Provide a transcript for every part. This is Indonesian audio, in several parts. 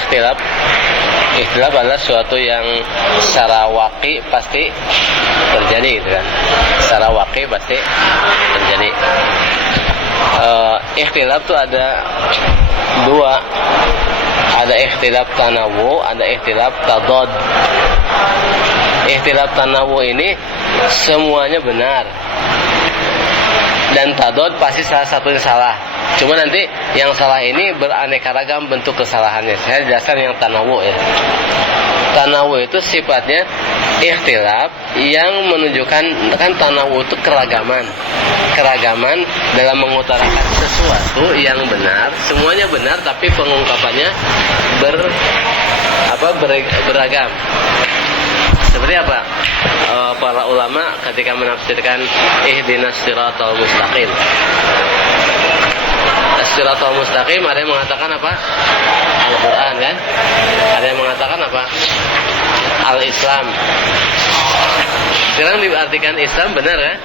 ikhtilaf adalah suatu yang secara waqi pasti terjadi gitu kan. Secara waqi pasti terjadi. Ikhtilaf itu ada dua. Ada ikhtilaf tanawu, ada ikhtilaf tadad. Ikhtilaf tanawu ini semuanya benar, dan tadad pasti salah satunya salah. Cuma nanti yang salah ini beraneka ragam bentuk kesalahannya. Saya jelaskan yang tanawu ya. Tanawu itu sifatnya ikhtilaf yang menunjukkan kan tanawu itu keragaman dalam mengutarakan sesuatu yang benar, semuanya benar tapi pengungkapannya beragam. Seperti apa? Para ulama ketika menafsirkan ihdinas siratal mustaqim. As-siratal mustaqim, ada yang mengatakan apa? Al-Quran kan? Ada yang mengatakan apa? Al-Islam. Sekarang diartikan Islam benar kan?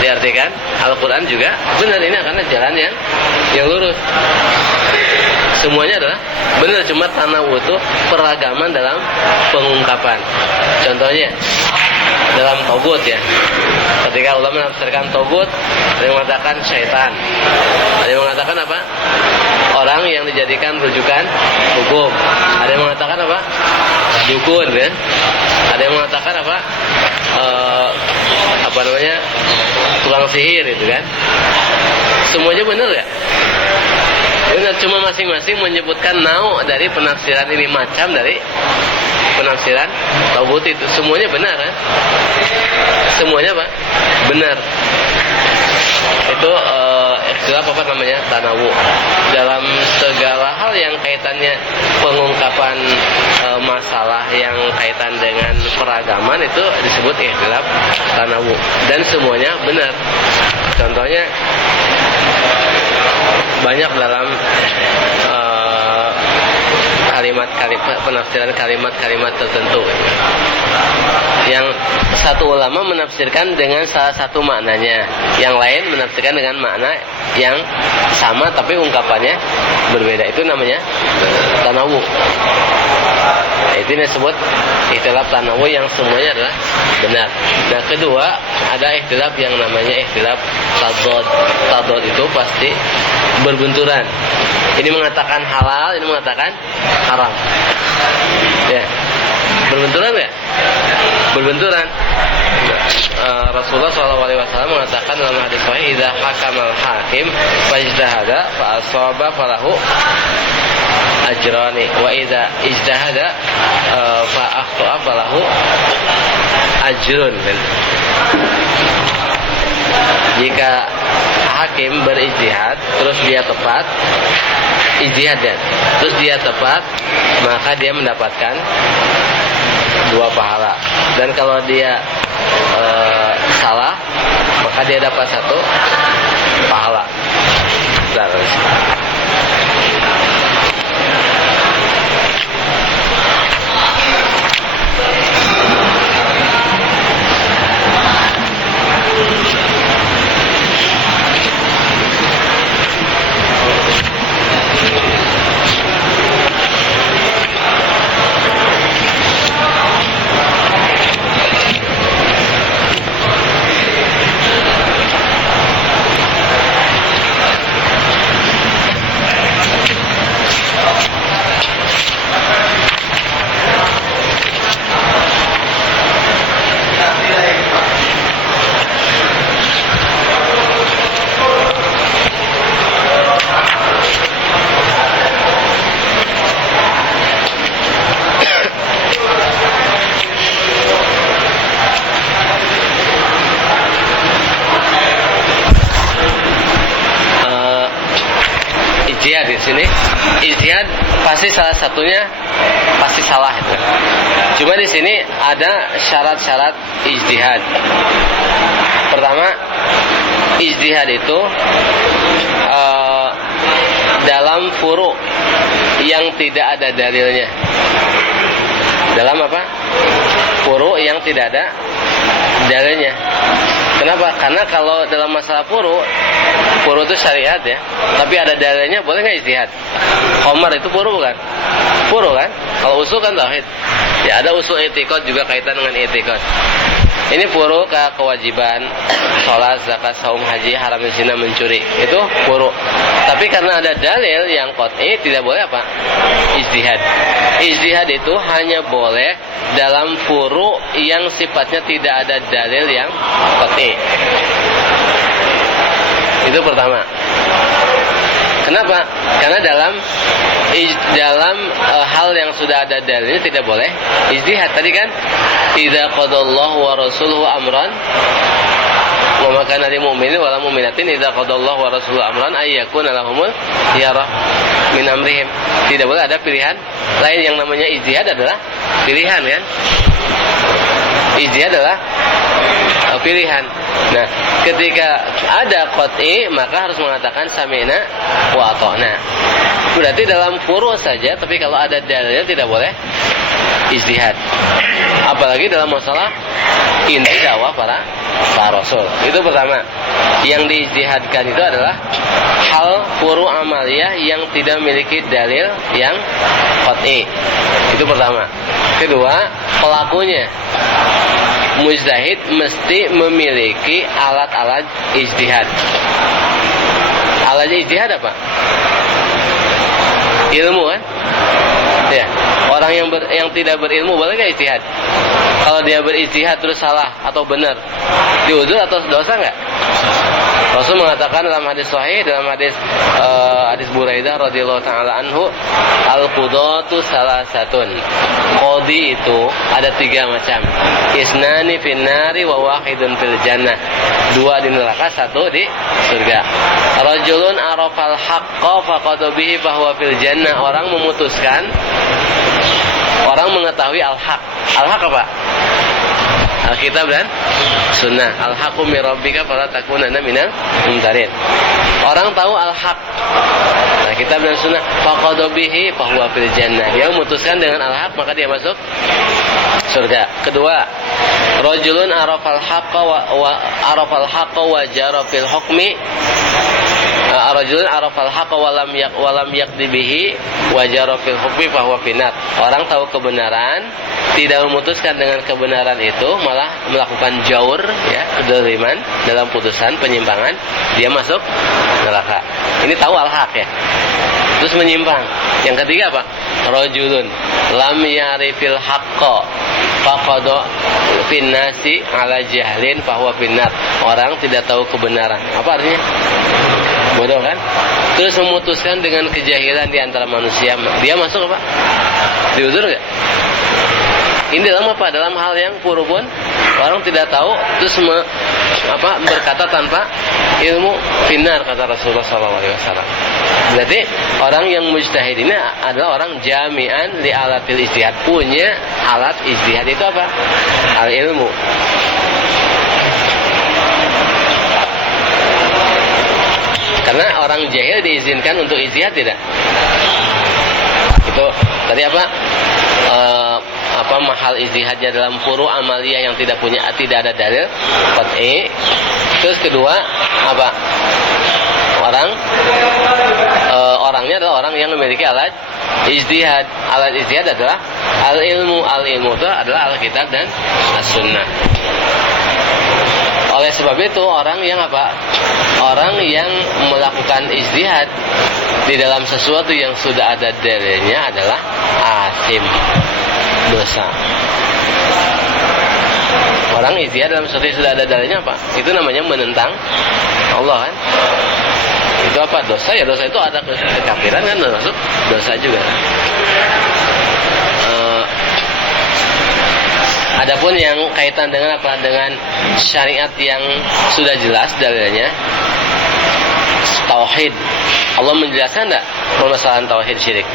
Diartikan Al-Quran juga benar, ini akan jalan yang lurus. Semuanya adalah benar, cuma tanawu itu peragaman dalam pengungkapan. Contohnya dalam togut ya. Ketika ulama menafsirkan togut, ada yang mengatakan syaitan, ada yang mengatakan apa? Orang yang dijadikan rujukan hukum. Ada yang mengatakan apa? Dukun ya. Ada yang mengatakan apa? Tukang sihir itu kan. Semuanya benar ya? Benar, cuma masing-masing menyebutkan nau dari penafsiran ini, macam dari penafsiran tauhid itu. Semuanya benar kan? Semuanya apa? Benar. Itu ikhtilaf tanawu. Dalam segala hal yang kaitannya pengungkapan masalah yang kaitan dengan peragaman itu disebut ikhtilaf tanawu, dan semuanya benar. Contohnya banyak dalam kalimat-kalimat penafsiran kalimat-kalimat tertentu. Yang satu ulama menafsirkan dengan salah satu maknanya, yang lain menafsirkan dengan makna yang sama tapi ungkapannya berbeda. Itu namanya tanawu. Itu disebut ikhtilaf tanawu yang semuanya adalah benar. Nah, kedua, ada ikhtilaf yang namanya ikhtilaf tadad. Tadad itu pasti berbenturan. Ini mengatakan halal, ini mengatakan haram. Ya. Berbenturan ya? Berbenturan. Rasulullah SAW mengatakan dalam hadis sahih, "Idza hakamal hakim fajtahada fa asaba falahu ajrani wa idza ijtahada fa akhta'a falahu ajrun." Jika hakim berijtihad terus dia tepat ijtihadnya, terus dia tepat, maka dia mendapatkan 2 pahala. Dan kalau dia salah, maka dia dapat 1 pahala. Ijtihad di sini, ijtihad pasti salah satunya pasti salah itu. Cuma di sini ada syarat-syarat ijtihad. Pertama, ijtihad itu dalam furu yang tidak ada dalilnya. Dalam apa? Furu yang tidak ada dalilnya. Kenapa? Karena kalau dalam masalah furu itu syariat ya, tapi ada dalilnya, boleh nggak ijtihad? Qamar itu furu bukan? Furu kan? Kalau usul kan tauhid. Ya ada usul i'tiqad juga kaitan dengan i'tiqad. Ini furu kewajiban sholat, zakat, saum, haji, haram zina, mencuri. Itu furu. Tapi karena ada dalil yang qat'i tidak boleh apa? Ijtihad. Ijtihad itu hanya boleh dalam furu yang sifatnya tidak ada dalil yang qat'i. Itu pertama. Kenapa? Karena dalam hal yang sudah ada dalilnya tidak boleh ijtihad. Tadi kan idza qadallahu wa rasuluhu amran wa ma kana lil mu'minin wa lil mu'minatin idza qadallahu wa rasuluhu amran ay yakuna lahumul khiyarah min amrihim. Tidak boleh ada pilihan lain. Yang namanya ijtihad adalah pilihan kan? Ijtihad adalah pilihan. Nah, ketika ada qat'i maka harus mengatakan sami'na wa ata'na. Berarti dalam furu' saja, tapi kalau ada dalil tidak boleh ijtihad. Apalagi dalam masalah inti dakwah para rasul. Itu pertama. Yang diijtihadkan itu adalah hal furu' amaliyah yang tidak memiliki dalil yang qat'i. Itu pertama. Kedua, pelakunya mujtahid mesti memiliki alat-alat ijtihad. Alat ijtihad apa? Ilmu kan? Ya. Orang yang tidak berilmu boleh nggak ijtihad? Kalau dia berijtihad terus salah atau benar, diuzur atau dosa nggak? Rasul mengatakan dalam hadis sahih, dalam hadis Buraidah radhiyallahu taala anhu, al-qudatu salasatun. Qadi itu ada 3 macam. Isnani finnari wa wahidun fil jannah. 2 di neraka, 1 di surga. Rajulun arafal haqqa faqad bihi fahuwa fil jannah. Orang memutuskan, orang mengetahui al-haq. Al-haq apa? Alkitab dan sunnah. Al-haqqu min rabbika fala takunanna minal mumtarin. Orang tahu al-haq, nah, kitab dan sunnah, faqad bihi fahuwa fil jannah. Dia memutuskan dengan al-haq maka dia masuk surga. Kedua, rajulun arafal haqqa wa jara fil hukmi. Rajulun arafal haqqa wa lam yaqdi bihi wa jara fil hukmi fahuwa finnar. Orang tahu kebenaran, tidak memutuskan dengan kebenaran itu, malah melakukan jaur, ya, kedzaliman dalam putusan, penyimpangan, dia masuk neraka. Ini tahu al-haq ya. Terus menyimpang. Yang ketiga apa? Rajulun lam yarifil haqqa faqad finnasi ala jahlin fahuwa finnar. Orang tidak tahu kebenaran. Apa artinya? Bodoh kan? Terus memutuskan dengan kejahilan di antara manusia, dia masuk apa? Diuzur enggak? Ini dalam apa? Dalam hal yang furu pun orang tidak tahu, terus berkata tanpa ilmu, finnar, kata Rasulullah SAW. Berarti orang yang mujtahid ini adalah orang jami'an li alatil ijtihad, punya alat ijtihad. Itu apa? Al ilmu. Karena orang jahil diizinkan untuk ijtihad tidak? Itu tadi apa? Mahal ijtihadnya dalam furu amaliyah yang tidak ada dalil qat'i. Terus kedua apa? Orangnya adalah orang yang memiliki alat ijtihad. Alat ijtihad adalah al-ilmu. Al-ilmu itu adalah Alkitab dan As-Sunnah. Oleh sebab itu orang yang apa? Orang yang melakukan ijtihad di dalam sesuatu yang sudah ada dalilnya adalah asim, dosa. Orang ijtihad dalam sesuatu yang sudah ada dalilnya apa? Itu namanya menentang Allah kan? Itu apa? Dosa ya, dosa itu ada kekafiran kan, termasuk dosa juga. Adapun yang kaitan dengan apa? Dengan syariat yang sudah jelas dalilnya, tauhid. Allah menjelaskan tidak permasalahan tauhid syirik?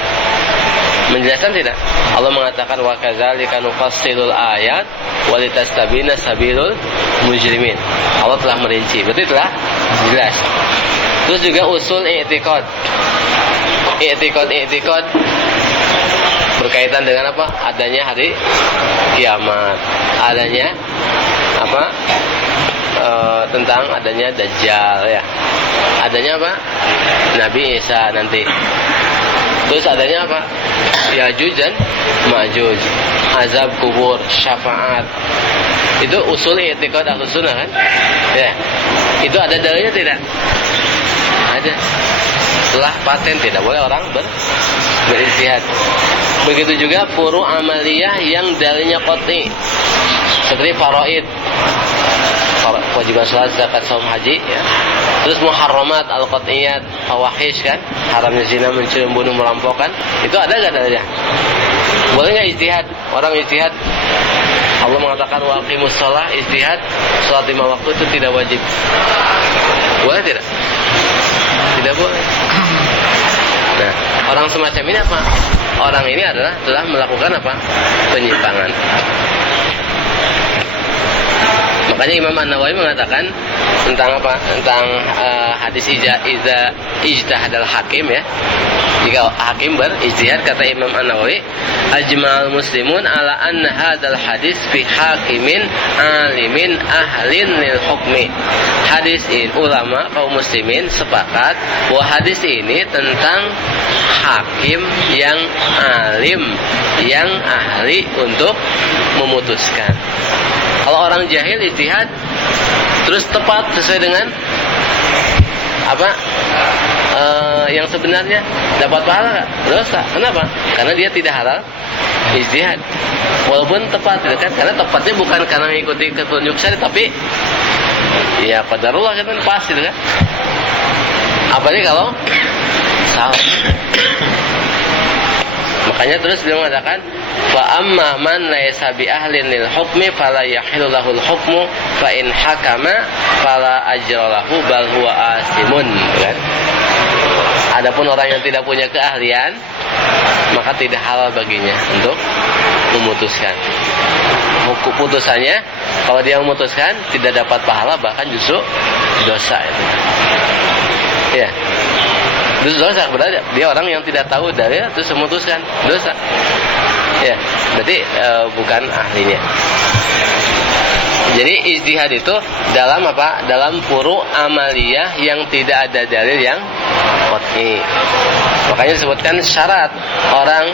Menjelaskan tidak? Allah mengatakan wa kadzalika nufassilul ayat wa litastabina sabilul mujrimin. Allah telah merinci, berarti telah jelas. Terus juga usul i'tiqad. I'tiqad berkaitan dengan apa? Adanya hari kiamat, adanya apa? Tentang adanya Dajjal ya. Adanya apa? Nabi Isa nanti. Terus adanya apa? Yajuj dan Majuj, azab kubur, syafaat. Itu usul i'tiqad Ahlus Sunnah kan? Ya. Itu ada dalilnya tidak? Ada. Setelah paten tidak boleh orang berijtihad. Begitu juga furu amaliyah yang dalilnya qat'i. Seperti faraid, kewajiban salat, zakat, saum, haji, ya. Terus muharramat al-qat'iyat, fawahish kan, haramnya zina, mencuri, membunuh, merampokkan. Itu ada enggak dalilnya? Boleh enggak ijtihad? Orang ijtihad, Allah mengatakan wa aqimus shalah, ijtihad, salat 5 waktu itu tidak wajib. Boleh tidak? Tidak boleh. Nah, orang semacam ini apa? Orang ini adalah telah melakukan apa? Penyimpangan. Makanya Imam An-Nawawi mengatakan tentang apa? Tentang hadis ijtihadal hakim, ya. Jika hakim berijtihad, kata Imam An-Nawawi, ajma'al muslimun ala anna hadzal hadis fi hakimin alimin ahlin lil hukmi. Hadis ini, ulama kaum muslimin sepakat bahwa hadis ini tentang hakim yang alim, yang ahli untuk memutuskan. Kalau orang jahil ijtihad terus tepat sesuai dengan apa yang sebenarnya, dapat pahala nggak? Dosa. Kenapa? Karena dia tidak halal ijtihad. Walaupun tepat, kan? Karena tepatnya bukan karena mengikuti petunjuk syariat, tapi ya qadarullah kan pas, gitu kan? Apalagi kalau salah. Makanya terus dia mengatakan, fa amma man laysa bi ahlin lil hukmi fala yahillu lahul hukmu fa in hakama fala ajra lahu bal huwa asimun, kan? Adapun orang yang tidak punya keahlian, maka tidak halal baginya untuk memutuskan. Hukum putusannya, kalau dia memutuskan tidak dapat pahala, bahkan justru dosa itu. Ya. Terus dosa, berarti dia orang yang tidak tahu dalil terus memutuskan, dosa. Ya, berarti bukan ahlinya. Jadi ijtihad itu dalam apa? Dalam furu amaliyah yang tidak ada dalil yang qat'i. Makanya disebutkan syarat orang,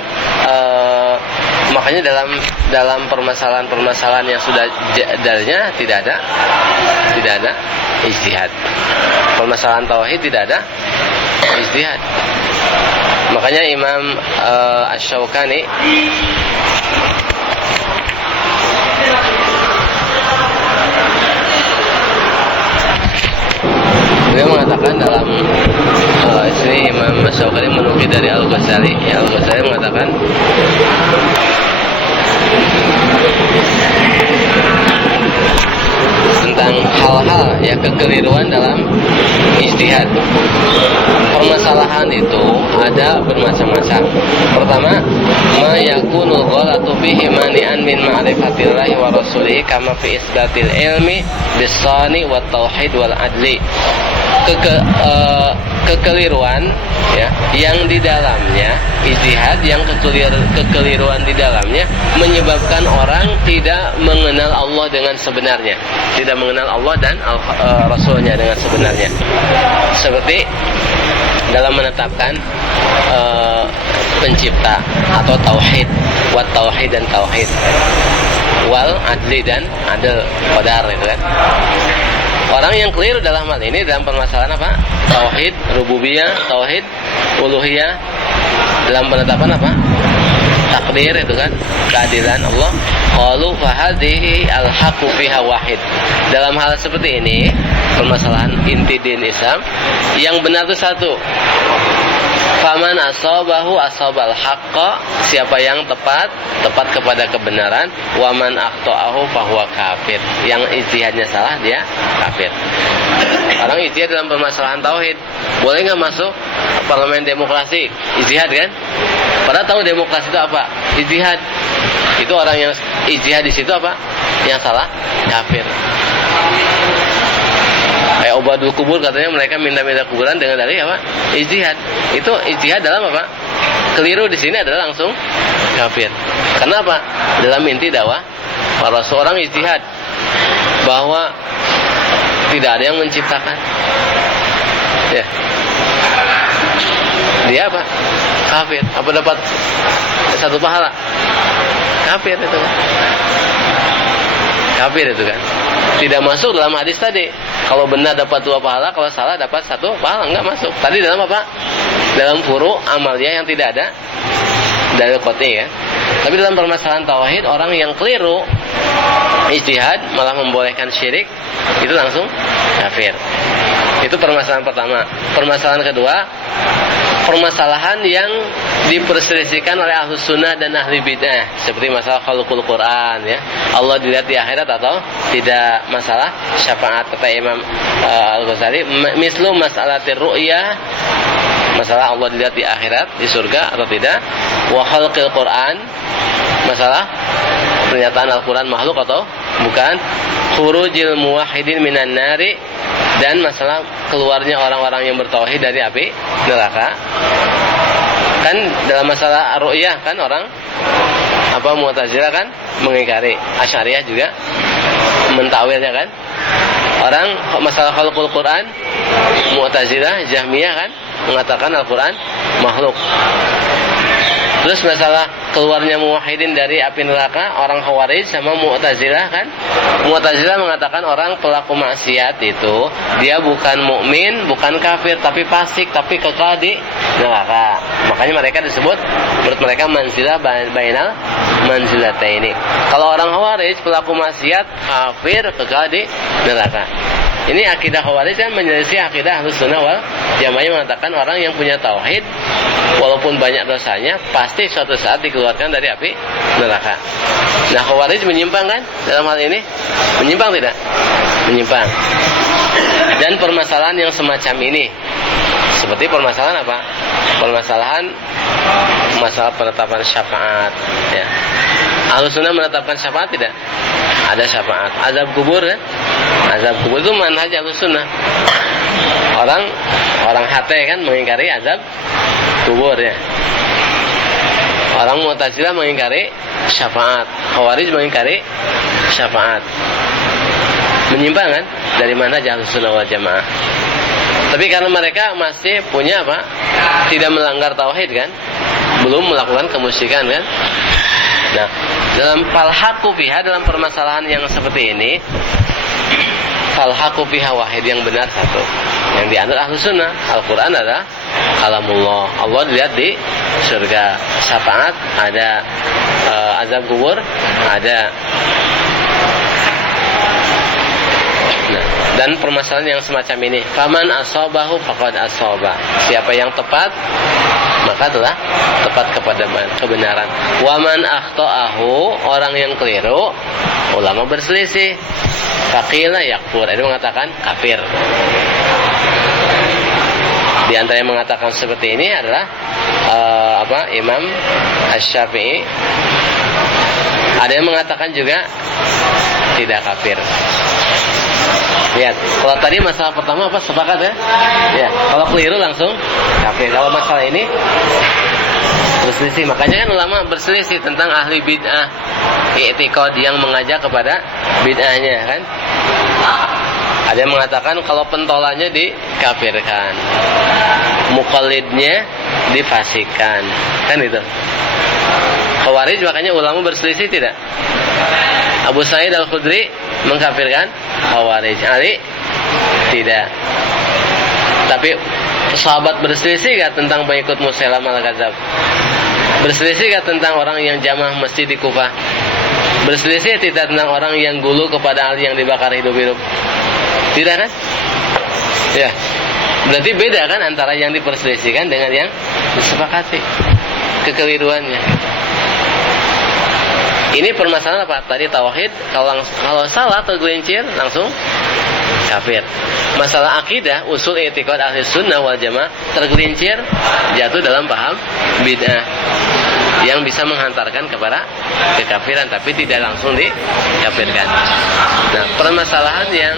makanya dalam permasalahan-permasalahan yang sudah dalilnya tidak ada ijtihad. Permasalahan tauhid tidak ada ijtihad. Makanya Imam Asy-Syaukani beliau mengatakan dalam sini, Imam Asy-Syaukani menukil dari Al-Ghazali, ya, Al-Ghazali mengatakan tentang hal-hal ya kekeliruan dalam ijtihad. Permasalahan itu ada bermacam-macam. Pertama, ma yakunul ghalatu bihi mani'an min ma'rifatillahi wa rasulihi kama fi isbatil ilmi bis-sani wat tauhid wal adli. Kekeliruan ya yang di dalamnya ijtihad, yang kekeliruan di dalamnya menyebabkan orang tidak mengenal Allah dengan sebenarnya, tidak mengenal Allah dan Rasulnya dengan sebenarnya. Seperti dalam menetapkan pencipta atau tauhid, wat tauhid dan tauhid, wal adli dan adil, qadar, itu kan. Orang yang keliru dalam hal ini dalam permasalahan apa? Tauhid rububiyah, tauhid uluhiyah, dalam penetapan apa? Takdir, itu kan, keadilan Allah. Qalu fa hadhihi al-haqqu fiha wahid. Dalam hal seperti ini, permasalahan inti din Islam, yang benar itu satu. Faman asabahu asabal haqqa, siapa yang tepat kepada kebenaran. Waman akhta'ahu fahuwa kafir, yang ijtihadnya salah dia kafir. Orang ijtihad dalam permasalahan tauhid, boleh nggak masuk parlemen demokrasi? Ijtihad kan? Padahal tahu demokrasi itu apa? Ijtihad. Itu orang yang ijtihad di situ apa? Yang salah kafir. Kayak Ubadul Kubur, katanya mereka minta-minta kuburan dengan dalih apa? Ijtihad. Itu ijtihad dalam apa? Keliru di sini adalah langsung kafir. Kenapa? Dalam inti dakwah para seorang ijtihad bahwa tidak ada yang menciptakan. Ya. Dia apa? kafir. Apa dapat 1 pahala? Kafir itu kan. Kafir itu kan. Tidak masuk dalam hadis tadi. Kalau benar dapat 2 pahala, kalau salah dapat 1 pahala, enggak masuk. Tadi dalam apa? Dalam furu amaliyah yang tidak ada dalil qat'i ya. Tapi dalam permasalahan tauhid, orang yang keliru ijtihad malah membolehkan syirik, itu langsung kafir. Itu permasalahan pertama. Permasalahan kedua, permasalahan yang diperselisihkan oleh ahlus sunnah dan ahli bid'ah, seperti masalah khalqul Quran ya. Allah dilihat di akhirat atau tidak, masalah syafaat kata Imam Al-Ghazali, mislu mas'alatir ru'yah, masalah Allah dilihat di akhirat, di surga atau tidak, wa khalqil Quran, masalah pernyataan Al-Quran makhluk atau bukan, khurujil muwahhidin minan nari, dan masalah keluarnya orang-orang yang bertauhid dari api neraka. Kan dalam masalah ru'yah kan orang apa Mu'tazilah kan mengingkari, Asy'ariyah juga mentawilnya kan. Orang masalah khalqul Quran, Mu'tazilah, Jahmiyah kan mengatakan Al-Quran makhluk. Terus masalah keluarnya muwahhidin dari api neraka, orang Khawarij sama Mu'tazilah kan. Mu'tazilah mengatakan orang pelaku maksiat itu dia bukan mukmin, bukan kafir, tapi fasik, tapi kekal di neraka. Makanya mereka disebut, menurut mereka manzilah bainal manzilataini. Kalau orang Khawarij pelaku maksiat, kafir, kekal di neraka. Ini akidah Khawarij kan menyelisih akidah Ahlus Sunnah wal Jamaah yang mengatakan orang yang punya tauhid walaupun banyak dosanya pasti suatu saat dikeluarkan dari api neraka. Nah, Khawarij menyimpang kan dalam hal ini? Menyimpang tidak? Menyimpang. Dan permasalahan yang semacam ini seperti permasalahan apa? Permasalahan masalah penetapan syafaat ya. Ahlus Sunnah menetapkan syafaat tidak? Ada syafaat. Azab kubur kan? Azab kubur itu manhaj Ahlus Sunnah. Orang hati kan mengingkari azab kubur ya. Orang Mu'tazilah mengingkari syafaat. Khawarij mengingkari syafaat. Menyimpang kan dari manhaj Ahlus Sunnah wal Jamaah. Tapi karena mereka masih punya apa? Tidak melanggar tauhid kan? Belum melakukan kemusyrikan kan? Nah, dalam falhaku fiha, dalam permasalahan yang seperti ini, falhaku fiha wahid, yang benar satu, yang dianut Ahlus Sunnah. Al-Quran adalah kalamullah. Allah dilihat di surga. Syafaat ada, azab kubur ada. Nah, dan permasalahan yang semacam ini, faman asabahu faqad asaba, siapa yang tepat maka telah tepat kepada kebenaran. Waman akhta'ahu, orang yang keliru, ulama berselisih. Faqila yakfur, itu mengatakan kafir. Di antara yang mengatakan seperti ini adalah Imam Asy-Syafi'i. Ada yang mengatakan juga tidak kafir. Lihat, kalau tadi masalah pertama apa sepakat ya? Ya, kalau keliru langsung kafir. Kalau masalah ini berselisih. Makanya kan ulama berselisih tentang ahli bid'ah, i'tiqad yang mengajak kepada bid'ahnya kan. Ada yang mengatakan kalau pentolannya dikafirkan, muqallidnya difasikan, kan itu. Khawarij, makanya ulama berselisih tidak? Abu Sa'id Al-Khudri mengkafirkan Khawarij, Ali tidak. Tapi sahabat berselisih gak tentang pengikut Musailamah Al-Kadzab? Berselisih gak tentang orang yang jamaah masjid di Kufah? Berselisih tidak tentang orang yang gulu kepada Ali yang dibakar hidup-hidup? Tidak kan? Ya, berarti beda kan antara yang diperselisihkan dengan yang disepakati kekeliruannya. Ini permasalahan apa? Tadi tauhid, kalau salah tergelincir langsung kafir. Masalah akidah, usul i'tiqad ahli sunnah wal jamaah tergelincir, jatuh dalam paham bid'ah yang bisa menghantarkan kepada kekafiran, tapi tidak langsung dikafirkan. Nah, permasalahan yang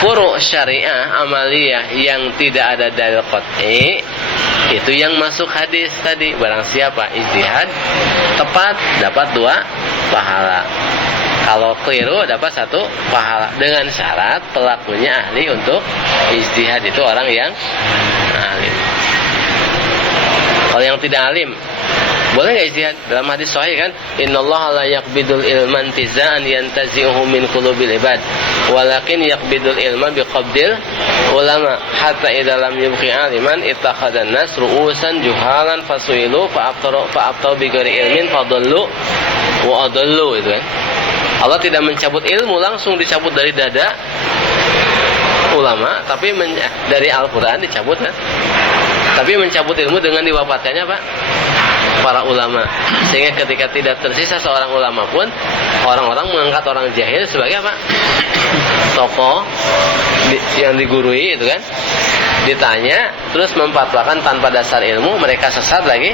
furu' syariah amaliyah yang tidak ada dalil qat'i, itu yang masuk hadis tadi. Barang siapa ijtihad tepat dapat 2 pahala. Kalau keliru dapat 1 pahala dengan syarat pelakunya ahli untuk ijtihad, itu orang yang alim. Kalau yang tidak alim boleh nggak ijtihad? Dalam hadis sahih kan, innallaha la yaqbidul ilman tizaan yantazi'uhu min qulubil ibad, walakin yaqbidul ilma biqabdil ulama, hatta idza lam yubqi aliman ittakhadhan nas ru'usan juhalan fasuilu fa'abtaru bi ghairi ilmin fadallu wa adallu. Itu kan, Allah tidak mencabut ilmu langsung dicabut dari dada ulama, tapi dari Al-Qur'an dicabut kan, tapi mencabut ilmu dengan diwafatkannya Pak para ulama, sehingga ketika tidak tersisa seorang ulama pun orang-orang mengangkat orang jahil sebagai apa? Tokoh yang digurui itu kan, ditanya terus memfatwakan tanpa dasar ilmu, mereka sesat lagi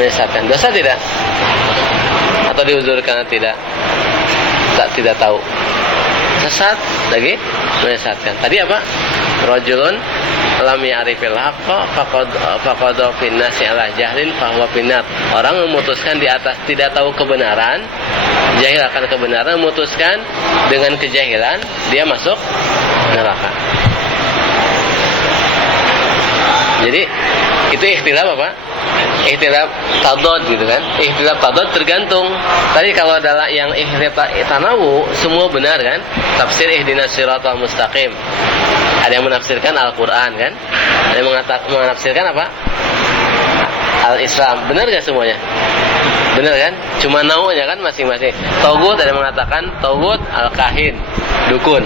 menyesatkan. Dosa tidak? Atau diuzur karena tidak tahu? Sesat lagi menyesatkan. Tadi apa? Rajulun lam ya'rifil haqqa faqad finnasi ala jahlin fahuwa finnar. Orang memutuskan di atas tidak tahu kebenaran, jahil akan kebenaran, memutuskan dengan kejahilan, dia masuk neraka. Jadi itu ikhtilaf apa? Ikhtilaf tadad gitu kan. Ikhtilaf tadad tergantung. Tadi kalau adalah yang ikhtilaf tanawu semua benar kan? Tafsir ihdinas siratal mustaqim. Ada yang menafsirkan Al-Qur'an kan? Ada yang menafsirkan apa? Al-Islam. Benar gak semuanya? Benar kan? Cuma naunya kan masing-masing. Togut ada yang mengatakan togut al-kahin, dukun.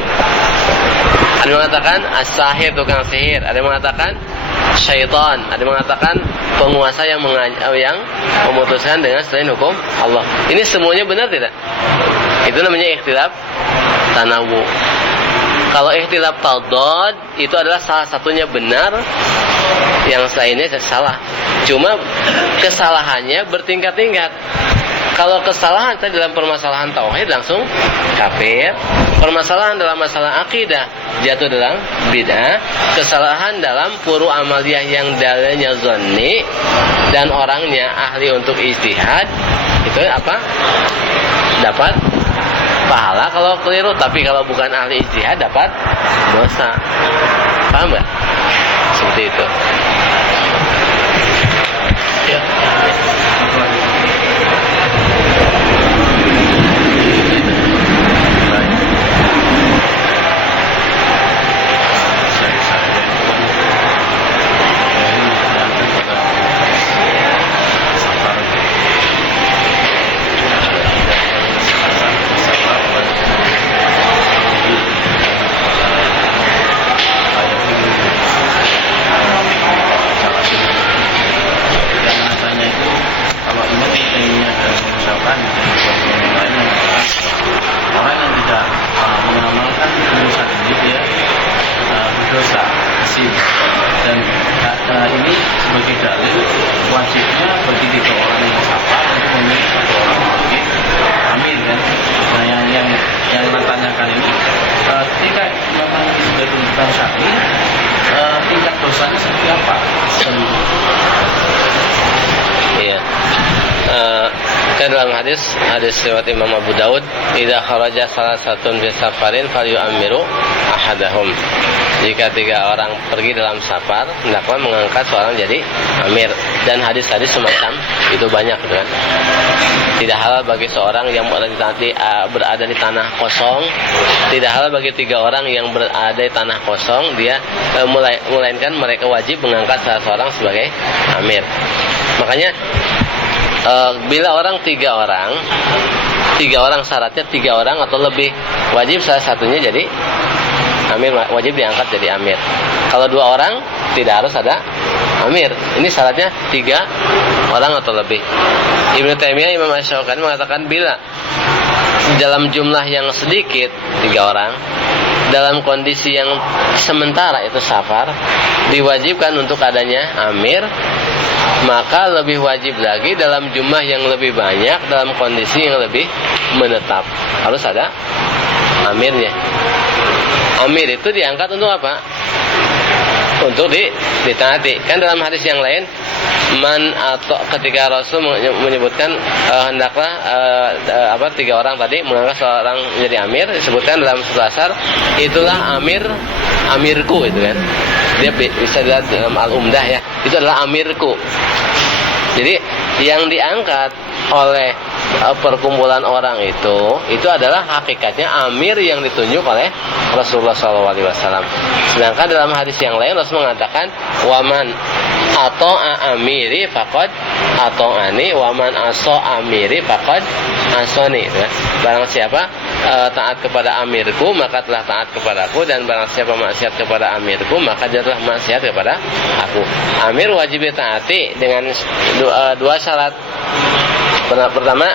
Ada yang mengatakan as-sahir, tukang sihir. Ada yang mengatakan syaitan. Ada yang mengatakan penguasa yang memutuskan dengan selain hukum Allah. Ini semuanya benar tidak? Itu namanya ikhtilaf tanawu. Kalau ikhtilaf tadad itu adalah salah satunya benar, yang lainnya salah. Cuma kesalahannya bertingkat-tingkat. Kalau kesalahan tadi dalam permasalahan tauhid langsung kafir. Permasalahan dalam masalah akidah jatuh dalam bid'ah. Kesalahan dalam furu amaliyah yang dalilnya zanni dan orangnya ahli untuk ijtihad, itu apa? Dapat pahala kalau keliru, tapi kalau bukan ahli ijtihad dapat dosa. Paham nggak? Seperti itu. Ya. Orang yang tidak mengamalkan urusan ini dia berdosa dan ini sebagai dalil wajibnya bagi 3 orang yang sabar untuk memilih 1 orang sebagai amir kan. Nah yang menanyakan ini ketika memang ini sudah tuntutan syar'i, tingkat dosanya seperti apa? Iya. Kan dalam hadis riwayat Imam Abu Daud, idza kharaja salah satun fi safarin falyu'ammiru ahadahum. Jika 3 orang pergi dalam safar, hendaklah mengangkat seorang jadi amir. Dan hadis-hadis semacam itu banyak kan. Tidak halal bagi seorang yang berada di tanah kosong, tidak halal bagi 3 orang yang berada di tanah kosong, dia melainkan mereka wajib mengangkat salah seorang sebagai amir. Makanya bila orang 3 orang syaratnya 3 orang atau lebih, wajib salah satunya jadi amir, wajib diangkat jadi amir. Kalau 2 orang tidak harus ada amir. Ini syaratnya 3 orang atau lebih. Ibnu Taimiyah, Imam Asy-Syaukani mengatakan bila dalam jumlah yang sedikit 3 orang, dalam kondisi yang sementara itu safar, diwajibkan untuk adanya amir, maka lebih wajib lagi dalam jumlah yang lebih banyak, dalam kondisi yang lebih menetap, harus ada amirnya. Amir itu diangkat untuk apa? Untuk ditaati. Kan dalam hadis yang lain, Man atau ketika Rasul menyebutkan hendaklah tiga orang tadi mengangkat seorang menjadi amir, disebutkan dalam surah Asar, itulah amirku itu kan. Dia bisa dilihat dalam Al-Umdah ya. Itu adalah amirku. Jadi yang diangkat oleh perkumpulan orang itu adalah hakikatnya amir yang ditunjuk oleh Rasulullah SAW. Sedangkan dalam hadis yang lain Rasul mengatakan waman atau amiri faqad atau ani waman aso amiri faqad asoni. Barang siapa taat kepada amirku maka telah taat kepadaku, dan barang siapa maksiat kepada amirku maka dia telah maksiat kepada aku. Amir wajib ditaati dengan dua syarat. Pertama,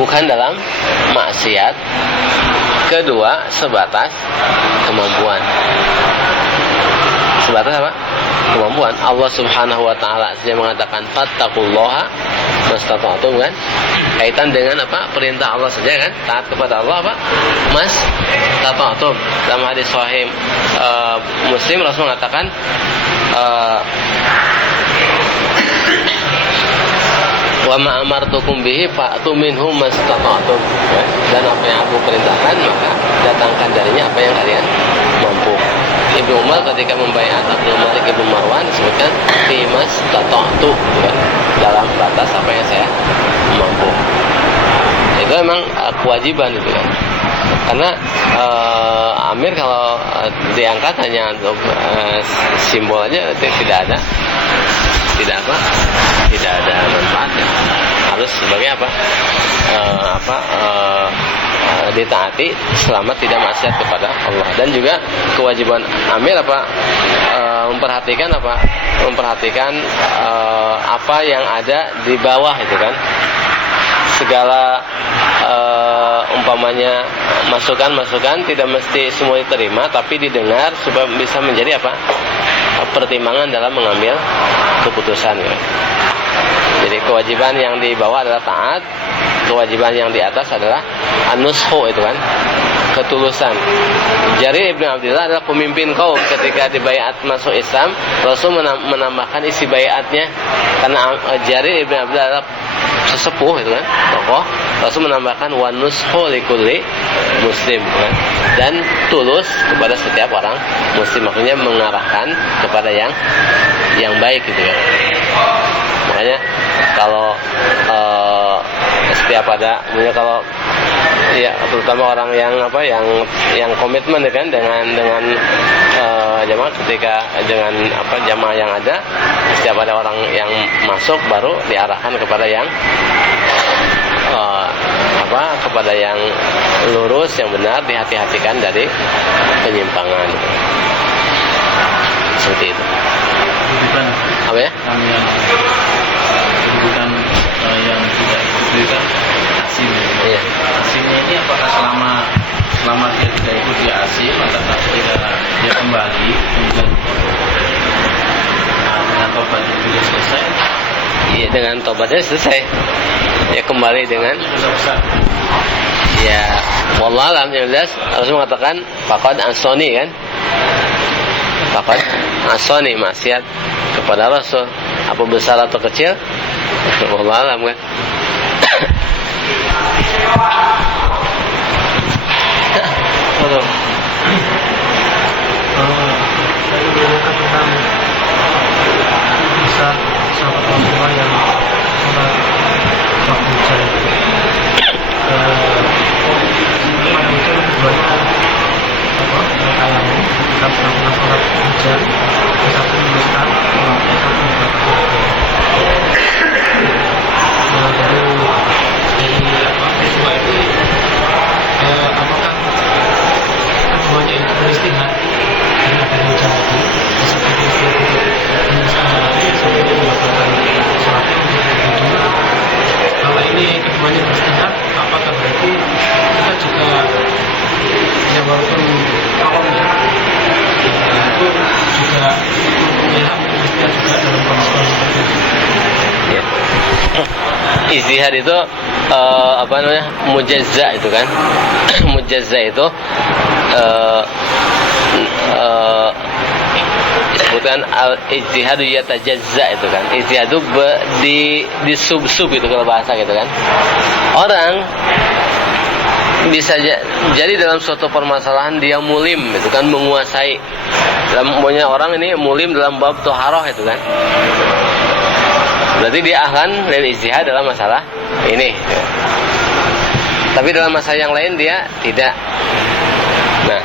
bukan dalam maksiat. Kedua, sebatas kemampuan. Sebatas apa? Kemampuan. Allah Subhanahu wa taala saja mengatakan fattaqullaha mastata'tum kan? Kaitan dengan apa? Perintah Allah saja kan? Taat kepada Allah apa? Mastata'tum. Dalam hadis sahih Muslim Rasul mengatakan wa ma amartukum bihi fa'tu minhu mastata'tum. Dan apa yang aku perintahkan maka datangkan darinya apa yang kalian mampu. Ibnu Umar ketika membaiat Abdul Malik Ibnu Marwan disebutkan fi mastata'tu, dalam batas apa yang saya mampu. Itu memang kewajiban itu kan. Karena amir kalau diangkat hanya untuk simbol aja tidak ada manfaatnya. Harus sebagai ditaati selama tidak maksiat kepada Allah. Dan juga kewajiban amir memperhatikan apa yang ada di bawah itu kan. Segala umpamanya masukan tidak mesti semua diterima, tapi didengar supaya bisa menjadi pertimbangan dalam mengambil keputusan ya. Jadi kewajiban yang di bawah adalah taat, kewajiban yang di atas adalah an-nushu itu kan, ketulusan. Jarir ibn Abdullah adalah pemimpin kaum ketika dibaiat masuk Islam. Rasul menambahkan isi baiatnya karena Jarir ibn Abdullah adalah sesepuh itu kan, tokoh. Rasul menambahkan wa nushu likulli muslim kan? Dan tulus kepada setiap orang muslim, maksudnya mengarahkan kepada yang baik gitu kan. Makanya kalau setiap ada, kalau ya terutama orang yang komitmen kan dengan jamaah, ketika dengan jamaah yang ada, setiap ada orang yang masuk baru diarahkan kepada yang kepada yang lurus, yang benar, dihati-hatikan dari penyimpangan. Seperti itu. Apa ya? Bukan yang tidak diberikan asim. Iya. Asimnya ini apakah selama dia tidak ikut di asim atau ketika dia kembali kemudian dengan tobat itu sudah selesai? Iya, dengan tobatnya selesai. Ya kembali dengan ya wallah alam yang jelas Rasul mengatakan faqad asoni kan, faqad asoni, maksiat kepada Rasul apa besar atau kecil wallah alam kan. Tadi berangkat tentang besar sahabat Rasulullah yang sholat waktu hujan. Pada hujan keduanya tayamum ketika melakukan sholat hujan, satu meneruskan satu membaca baru dari peristiwa itu apakah keduanya itu beristihad karena ada hujan tadi seperti peristiwa itu meneruskan lagi sampai dia melakukan sholat itu. Kalau ini keduanya beristihad, apakah berarti kita juga ya walaupun awamnya itu juga melihat beristihad juga dalam kondisi seperti itu. Ya. Ijtihad itu mujazza itu kan. Mujazza itu disebutkan al-ijtihadu yatajazza itu kan. Ijtihadu di sub-sub itu kalau bahasa gitu kan. Orang bisa jadi dalam suatu permasalahan dia mulim itu kan, menguasai. Dalam banyak orang ini mulim dalam bab thaharah itu kan. Berarti dia ahlan lil ijtihad dalam masalah ini. Tapi dalam masalah yang lain dia tidak. Nah,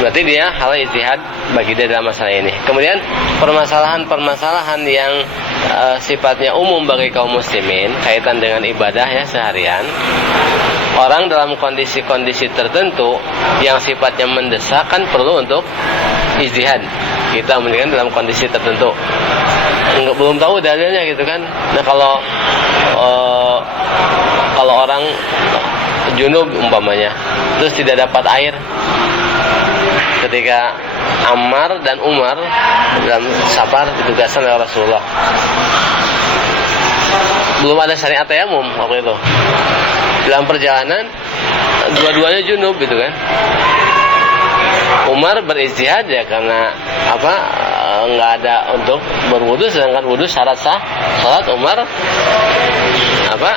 berarti dia hal ijtihad bagi dia dalam masalah ini. Kemudian permasalahan-permasalahan yang sifatnya umum bagi kaum muslimin kaitan dengan ibadah ya seharian. Orang dalam kondisi-kondisi tertentu yang sifatnya mendesak kan perlu untuk ijtihad. Kita mendingan dalam kondisi tertentu. Belum tahu dalilnya gitu kan. Nah, kalau orang junub umpamanya terus tidak dapat air, ketika Ammar dan Umar dalam safar ditugaskan oleh Rasulullah, belum ada syariat tayamum waktu itu. Dalam perjalanan dua-duanya junub gitu kan. Umar berijtihad ya karena apa? Enggak ada untuk berwudu, sedangkan wudu syarat sah salat. Umar apa?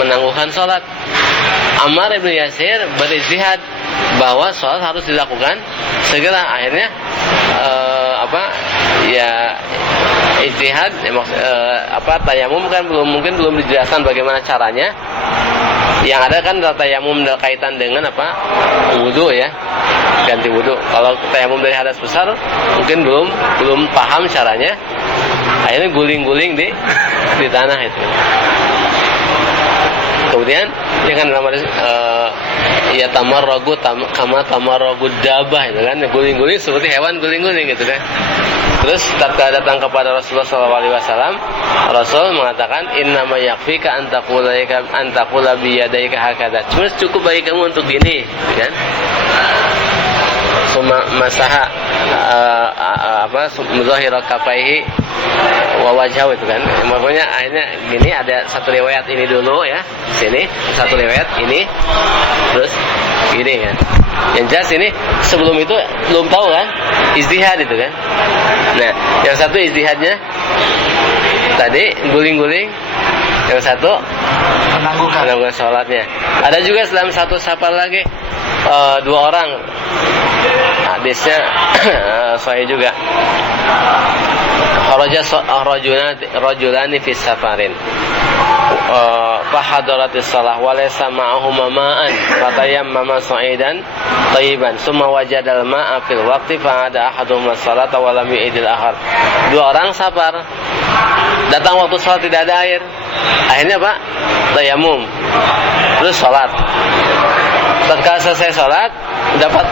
Menangguhkan salat. Ammar ibn Yasir berijtihad bahwa salat harus dilakukan segera. Akhirnya ijtihad tayamum kan belum dijelaskan bagaimana caranya. Yang ada kan tayamum kaitan dengan wudu ya, ganti wudu. Kalau tayamum dari hadas besar mungkin belum paham caranya. Akhirnya guling-guling di tanah itu. Kemudian dia kan dalam ya tamarragu kama tamarragu dabah itu kan, guling-guling seperti hewan guling-guling gitu kan. Terus tatkala datang kepada Rasulullah SAW, Rasul mengatakan innama yakfika antaqula biyadaika hakada. Cuma cukup bagi kamu untuk gini, kan? Summa masaha muzahira kafaihi wa wajhahu itu kan. Makanya akhirnya gini, ada satu riwayat ini dulu ya. Sini satu riwayat ini terus gini kan. Yang jelas ini sebelum itu belum tahu kan, ijtihad itu kan. Nah, yang satu ijtihadnya tadi guling-guling, yang satu menangguhkan sholatnya. Ada juga dalam satu safar lagi dua orang, hadisnya sahih juga. Kharaja rajulani fi safarin fahadaratis shalah wa laysa ma'ahuma ma'an fatayammama sa'idan tayyiban summa wajadal ma'a fil waqti fa'ada ahaduhuma shalata wa lam yu'idil akhar. Dua orang safar, datang waktu salat tidak ada air. Akhirnya tayamum, terus salat. Tatkala selesai salat dapat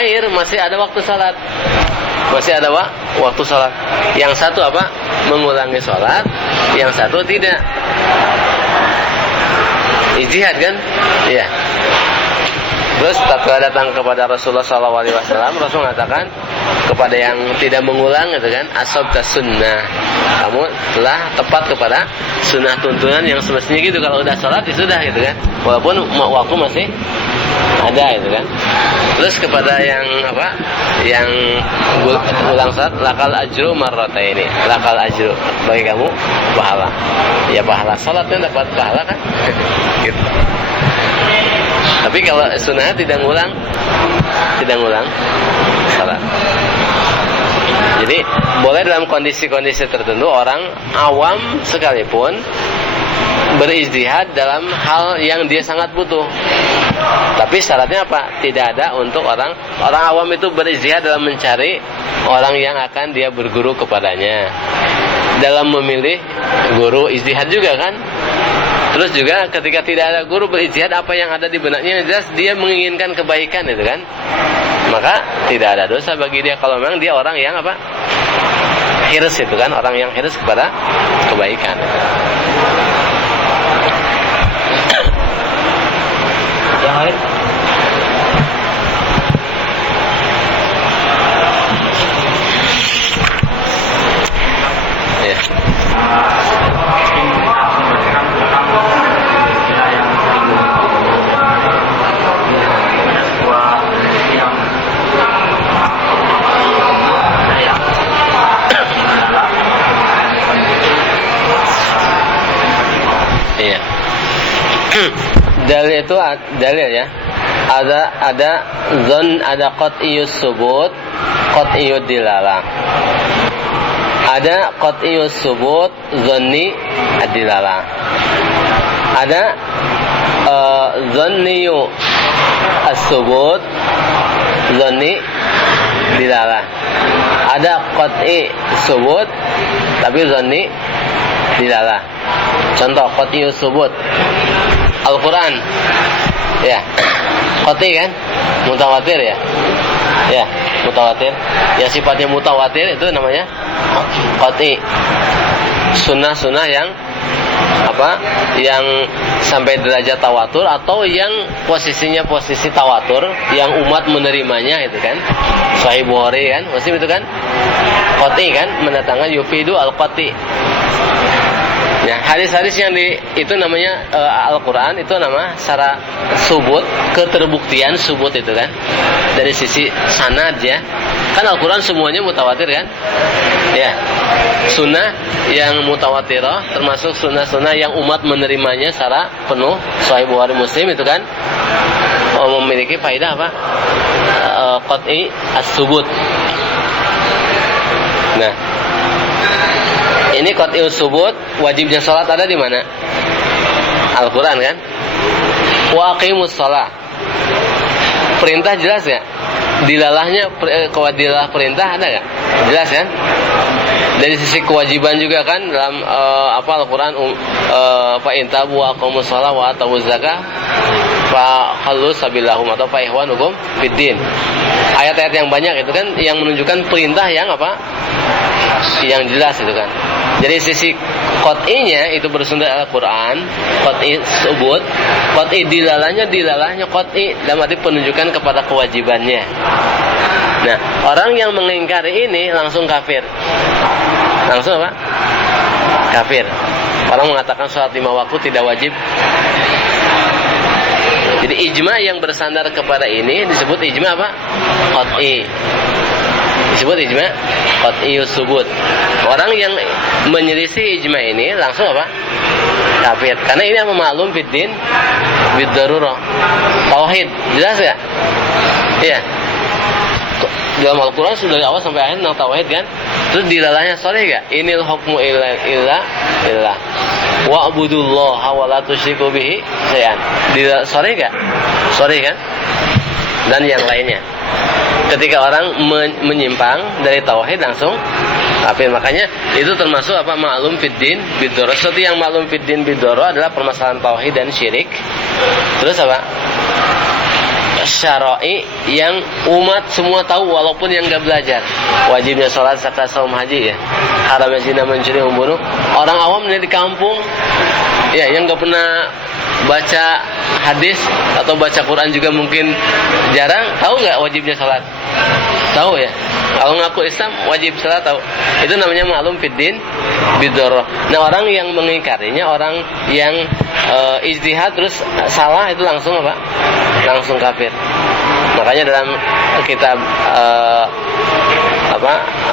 air, masih ada waktu salat. Masih ada waktu salat. Yang satu mengulangi salat, yang satu tidak. Ijtihad kan? Iya. Terus tatkala datang kepada Rasulullah SAW, Rasul mengatakan kepada yang tidak mengulang gitu kan, asabta sunnah, kamu telah tepat kepada sunnah tuntunan yang semestinya gitu. Kalau udah salat ya sudah gitu kan, walaupun waktu masih ada gitu kan. Terus kepada yang yang ulang salat, lakal ajru marrataini, lakal ajru, bagi kamu pahala. Ya pahala salatnya dapat pahala kan. Gitu. Tapi kalau sunnah tidak ngulang salat. Jadi boleh dalam kondisi-kondisi tertentu orang awam sekalipun berijtihad dalam hal yang dia sangat butuh. Tapi syaratnya tidak ada untuk orang awam itu berijtihad dalam mencari orang yang akan dia berguru kepadanya. Dalam memilih guru ijtihad juga kan. Terus juga ketika tidak ada guru berijtihad, apa yang ada di benaknya jelas dia menginginkan kebaikan itu kan. Maka tidak ada dosa bagi dia kalau memang dia orang yang hirs itu kan, orang yang hirs kepada kebaikan. Yang lain? Ya. Dalil itu dalil ya. Ada zon, ada qat'iyus subut, qat'iyud dilalah. Ada qat'iyus subut, zonni ad-dilalah. Ada zonniyu as-subut, zonni dilalah. Ada qat'i subut tapi zonni dilalah. Contoh qat'iyus subut Al-Quran, ya, qat'i kan, mutawatir ya, ya, mutawatir. Yang sifatnya mutawatir itu namanya qat'i. Sunnah-sunnah yang apa? Yang sampai derajat tawatur atau yang posisinya posisi tawatur, yang umat menerimanya itu kan. Sahih Bukhari kan, Muslim itu kan, qat'i kan, mendatangkan yufidu al-qat'i. Ya, hadis-hadis yang itu namanya Al-Quran itu nama secara subut, keterbuktian subut itu kan, dari sisi sanad ya. Kan Al-Quran semuanya mutawatir kan, ya. Sunnah yang mutawatirah termasuk sunnah-sunnah yang umat menerimanya secara penuh, Sahih Bukhari Muslim itu kan, memiliki faedah apa? Qat'i as-subut. Nah, ini qat'iyus subut, wajibnya salat ada di mana? Al-Quran kan? Wa aqimus shalah. Perintah jelas ya? Dilalahnya, dilalah perintah ada enggak? Jelas kan? Dari sisi kewajiban juga kan dalam Al-Quran, fa intabu wa aqamus shalah wa atawuz zakah fa khallu sabilahum atau fa ihwanukum fiddin. Ayat-ayat yang banyak itu kan yang menunjukkan perintah yang apa? Yang jelas itu kan. Jadi sisi qat'inya itu bersumber dari Al-Quran, qat'i subut, qat'i dilalahnya qat'i dalam arti penunjukan kepada kewajibannya. Nah, orang yang mengingkari ini langsung kafir. Langsung apa? Kafir. Orang mengatakan sholat 5 waktu tidak wajib. Jadi ijma yang bersandar kepada ini disebut ijma apa? Qat'i. Disebut ijma qat'iyus subut. Orang yang menyelisih ijma ini langsung apa? Kafir. Karena ini apa? Ma'lum fiddin bid-darurah. Tauhid, jelas ya? Iya. Dalam Al-Quran sudah dari awal sampai akhir tentang tauhid kan. Terus dilalahnya sorry gak? Inil hukmu illa wa'budullaha wa la tusyriku bihi syai'an. Sorry gak? Sorry kan? Dan yang lainnya. Ketika orang menyimpang dari tauhid langsung kafir. Makanya itu termasuk apa? Ma'lum fiddin bid-darurah. Sesuatu yang ma'lum fiddin bid-darurah adalah permasalahan tauhid dan syirik. Terus apa? Syara'i yang umat semua tahu walaupun yang enggak belajar. Wajibnya salat, zakat, saum, haji ya. Haramnya zina, mencuri, membunuh. Orang awam di kampung ya yang enggak pernah baca hadis atau baca Quran juga mungkin jarang, tahu enggak wajibnya salat? Tahu ya. Kalau ngaku Islam wajib salat tahu. Itu namanya ma'lum fiddin bid-darurah. Nah, orang yang mengingkarinya, orang yang ijtihad terus salah itu langsung apa? Langsung kafir. Makanya dalam kitab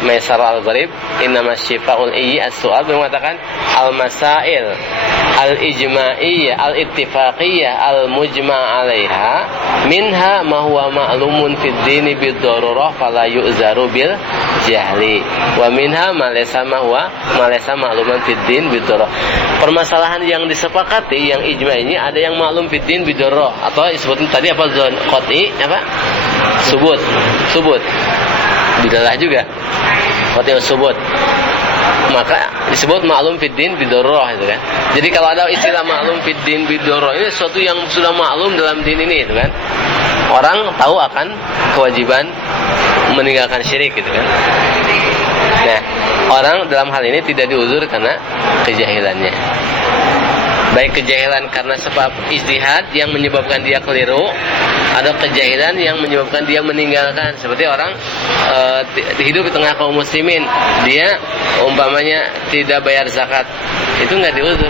Maisar al-Gharib, innamas syifa'ul iyyi as-su'al, mengatakan al-masail al-ijma'iyyah al-ittifaqiyah al-mujma' 'alaiha minha ma huwa ma'lumun fid dini bid-darurah fala yu'zaru bil jahli wa minha ma laysa ma'luman fid din bid-darurah. Permasalahan yang disepakati yang ijma' ini ada yang ma'lum fid din bid-darurah atau disebutkan tadi apa? Zon qat'i apa? Subut. Didalah juga qat'i subut. Maka disebut ma'lum fiddin bid-darurah itu kan. Jadi kalau ada istilah ma'lum fiddin bid-darurah ini sesuatu yang sudah maklum dalam din ini itu kan. Orang tahu akan kewajiban meninggalkan syirik gitu kan. Nah, orang dalam hal ini tidak diuzur karena kejahilannya. Baik kejahilan karena sebab ijtihad yang menyebabkan dia keliru, ada kejahilan yang menyebabkan dia meninggalkan. Seperti orang hidup di tengah kaum muslimin, dia umpamanya tidak bayar zakat, itu nggak diuzur.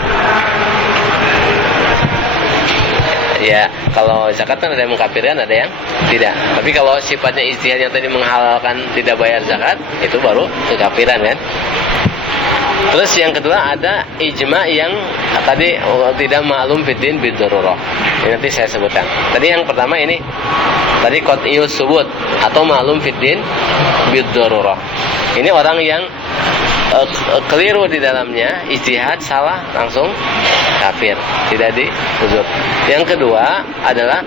Ya, kalau zakat kan ada yang mengkafirkan, ada yang tidak. Tapi kalau sifatnya ijtihad yang tadi menghalalkan tidak bayar zakat, itu baru kekafiran kan. Terus yang kedua ada ijma yang tadi tidak ma'lum fiddin bid-darurah. Ini nanti saya sebutkan. Tadi yang pertama ini tadi qat'iyus subut atau ma'lum fiddin bid-darurah. Ini orang yang keliru di dalamnya, ijtihad salah langsung kafir, tidak diuzur. Yang kedua adalah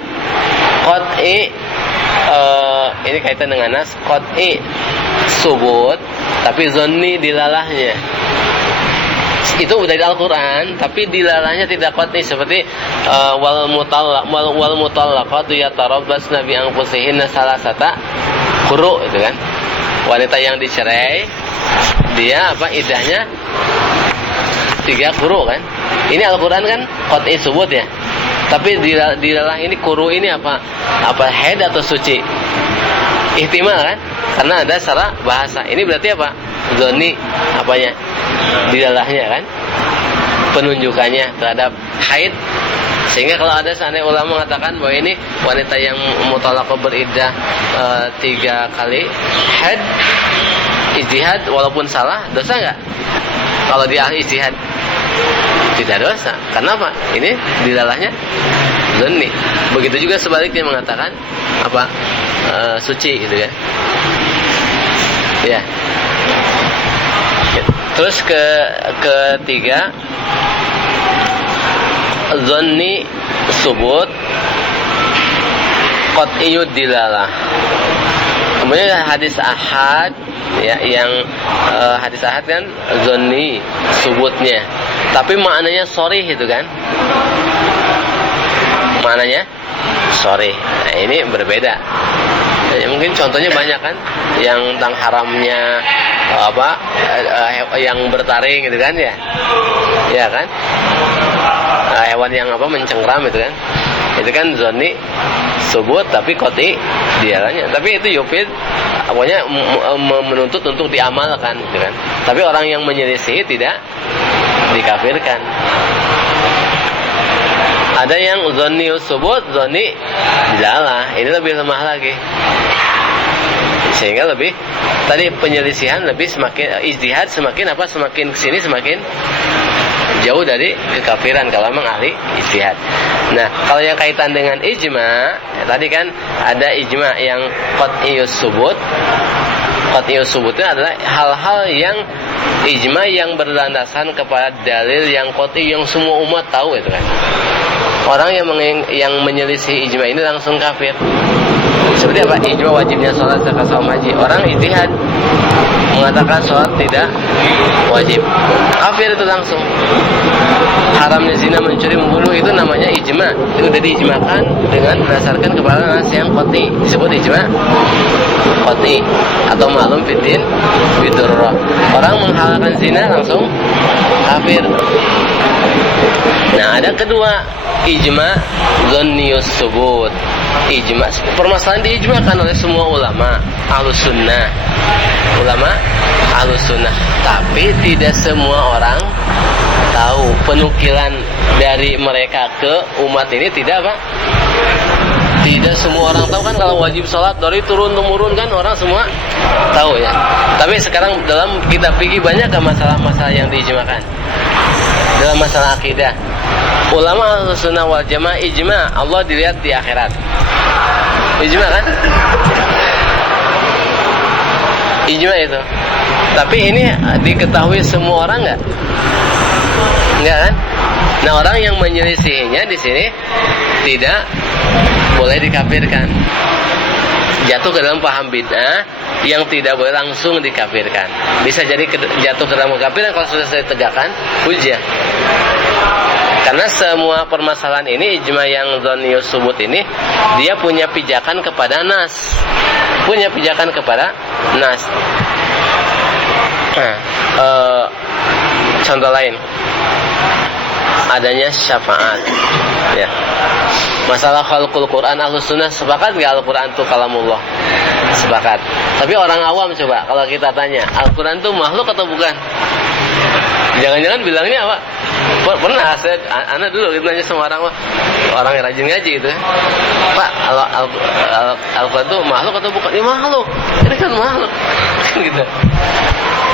qat'i ini kaitan dengan nas, qat'i subut tapi zonni dilalahnya. Itu dari Al-Quran, tapi dilalahnya tidak qat'i seperti wal mutallaqatu yatarabbasna bi anfusihinna salasata quru, itu kan. Wanita yang dicerai dia iddahnya 3 quru kan. Ini Al-Quran kan qat'i subut ya. Tapi dilalah ini quru ini apa haid atau suci? Ihtimal kan? Karena ada secara bahasa. Ini berarti apa? Zoni apanya? Dilalahnya kan? Penunjukannya terhadap haid. Sehingga kalau ada seandainya ulama mengatakan bahwa ini wanita yang mutalaqah beriddah 3 kali haid, ijtihad walaupun salah, dosa enggak? Kalau dia ahli ijtihad tidak dosa. Kenapa? Ini dilalahnya zonni. Begitu juga sebaliknya mengatakan suci gitu ya. Ya. Terus ketiga zonni subut qat'iyud dilalah. Kemudian hadis ahad ya, yang hadis ahad kan zonni subutnya, tapi maknanya sharih itu kan, maknanya sharih. Nah, ini berbeda ya, mungkin contohnya banyak kan, yang tentang haramnya yang bertaring gitu kan ya kan, hewan yang mencengkram itu kan, itu kan zonni subut tapi qat'i dialanya. Tapi itu yufid pokoknya menuntut untuk diamalkan gitu kan. Tapi orang yang menyelisih tidak dikafirkan. Ada yang zonni subut, zonni dilalah, ini lebih lemah lagi. Sehingga lebih tadi penyelisihan lebih semakin ijtihad semakin kesini semakin jauh dari kekafiran kalau memang ahli ijtihad. Nah, kalau yang kaitan dengan ijma, tadi kan ada ijma yang qat'iyus subut. Qat'iyus subut itu adalah hal-hal yang ijma yang berlandaskan kepada dalil yang qat'i yang semua umat tahu itu kan. Orang yang menyelisih ijma ini langsung kafir. Seperti apa? Ijma wajibnya sholat, zakat, saum, haji. Orang ijtihad mengatakan sholat tidak wajib, kafir itu langsung. Haramnya zina, mencuri, membunuh itu namanya ijma. Itu sudah diijmakan dengan berdasarkan kepada nas yang qat'i. Disebut ijma qat'i atau ma'lum fiddin bid-darurah. Orang menghalalkan zina langsung kafir. Nah, ada kedua ijma dhanniyus subut. Ijma, permasalahan diijmakan oleh semua ulama ahlus sunnah, ulama ahlus sunnah, tapi tidak semua orang tahu. Penukilan dari mereka ke umat ini tidak tidak semua orang tahu kan. Kalau wajib sholat dari turun temurun kan orang semua tahu ya. Tapi sekarang dalam kitab fikih banyak masalah-masalah yang diijmakan. Dalam masalah akidah, ulama ahlus sunnah wal jamaah ijma Allah dilihat di akhirat. Ijma kan? Ijma itu. Tapi ini diketahui semua orang enggak? Enggak kan? Nah, orang yang menyelisihinya di sini tidak boleh dikafirkan. Jatuh ke dalam paham bid'ah yang tidak boleh langsung dikafirkan. Bisa jadi jatuh ke dalam kekafiran kalau sudah saya tegakkan hujjah. Karena semua permasalahan ini ijma yang dhanniyus subut ini dia punya pijakan kepada nas. Punya pijakan kepada nas. Contoh lain, adanya syafaat ya. Masalah khalqul Quran, ahlus sunnah sepakat gak Al-Quran itu kalamullah? Sepakat. Tapi orang awam coba kalau kita tanya, Al-Quran itu makhluk atau bukan? Jangan-jangan bilangnya apa? Pernah anak dulu kita nanya sama orang yang rajin ngaji gitu, Pak, Al-Quran itu makhluk atau bukan? Ya makhluk, ini kan makhluk gitu.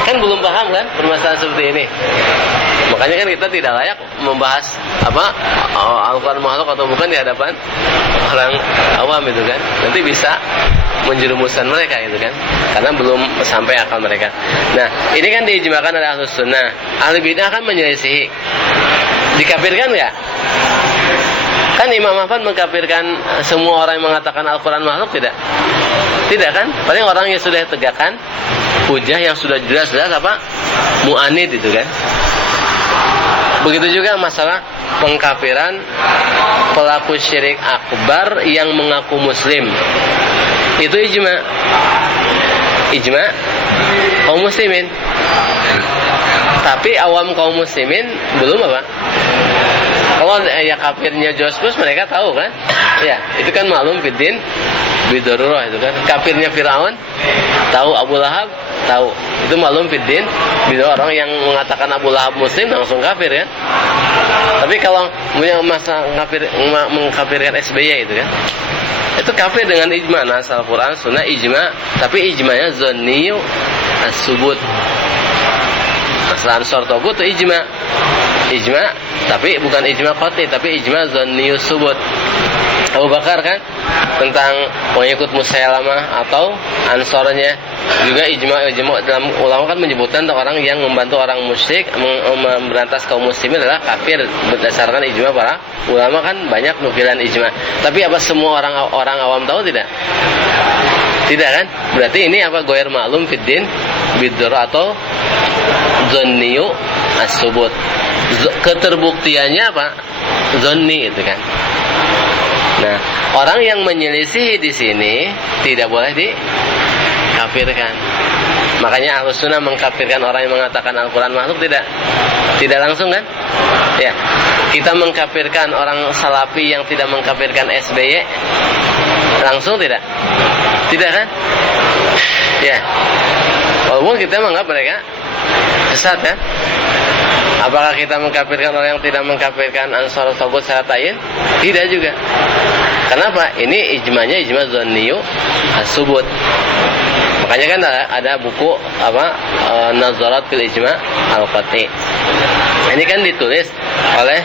Kan belum paham kan permasalahan seperti ini. Makanya kan kita tidak layak membahas Al-Quran makhluk atau bukan di hadapan orang awam itu kan. Nanti bisa menjerumuskan mereka itu kan, karena belum sampai akal mereka. Nah, ini kan diijmakan oleh Ahlus Sunnah. Ahli bidah kan menyelisihi. Dikafirkan nggak? Kan Imam Ahmad mengkafirkan semua orang yang mengatakan Al-Quran makhluk, tidak? Tidak kan? Paling orang yang sudah tegakkan hujah yang sudah jelas-jelas mu'anid itu kan. Begitu juga masalah pengkafiran pelaku syirik akbar yang mengaku muslim. Itu ijma kaum muslimin. Tapi awam kaum muslimin belum Kalau ya kafirnya Jospus mereka tahu kan? Ya, itu kan maklum fiddin bidururah itu kan. Kafirnya Firaun tahu, Abu Lahab tahu. Itu maklum fiddin bidururah. Orang yang mengatakan Abu Lahab muslim langsung kafir kan? Tapi kalau punya masa mengkafirkan SBY itu kan, itu kafir dengan ijma. Nah, Al-Quran Sunnah ijma, tapi ijmanya zonniyu as-subut. Masalah Ansor Togut itu ijma, tapi bukan ijma qat'i, tapi ijma zonniyu subut. Abu Bakar kan tentang pengikut Musailamah atau Ansornya juga ijma dalam ulama kan menyebutkan orang yang membantu orang musyrik memberantas kaum muslimin adalah kafir berdasarkan ijma para ulama. Kan banyak nukilan ijma. Tapi apa semua orang awam tahu tidak? Tidak kan? Berarti ini goyer maklum fiddin bidur atau zonniyu as-subut. Keterbuktiannya zonni itu kan. Nah, orang yang menyelisihi di sini tidak boleh dikafirkan. Makanya Ahlus Sunnah mengkafirkan orang yang mengatakan Al-Quran makhluk tidak langsung kan? Ya, kita mengkafirkan orang Salafi yang tidak mengkafirkan SBY langsung tidak kan? Ya, walaupun kita menganggap mereka sesat kan? Apakah kita mengkafirkan orang yang tidak mengkafirkan Ansar Togut secara ta'yin? Tidak juga. Kenapa? Ini ijmanya ijma zonniyu as-subut. Makanya kan ada buku Nazarat fil Ijma al-Qat'i. Ini kan ditulis oleh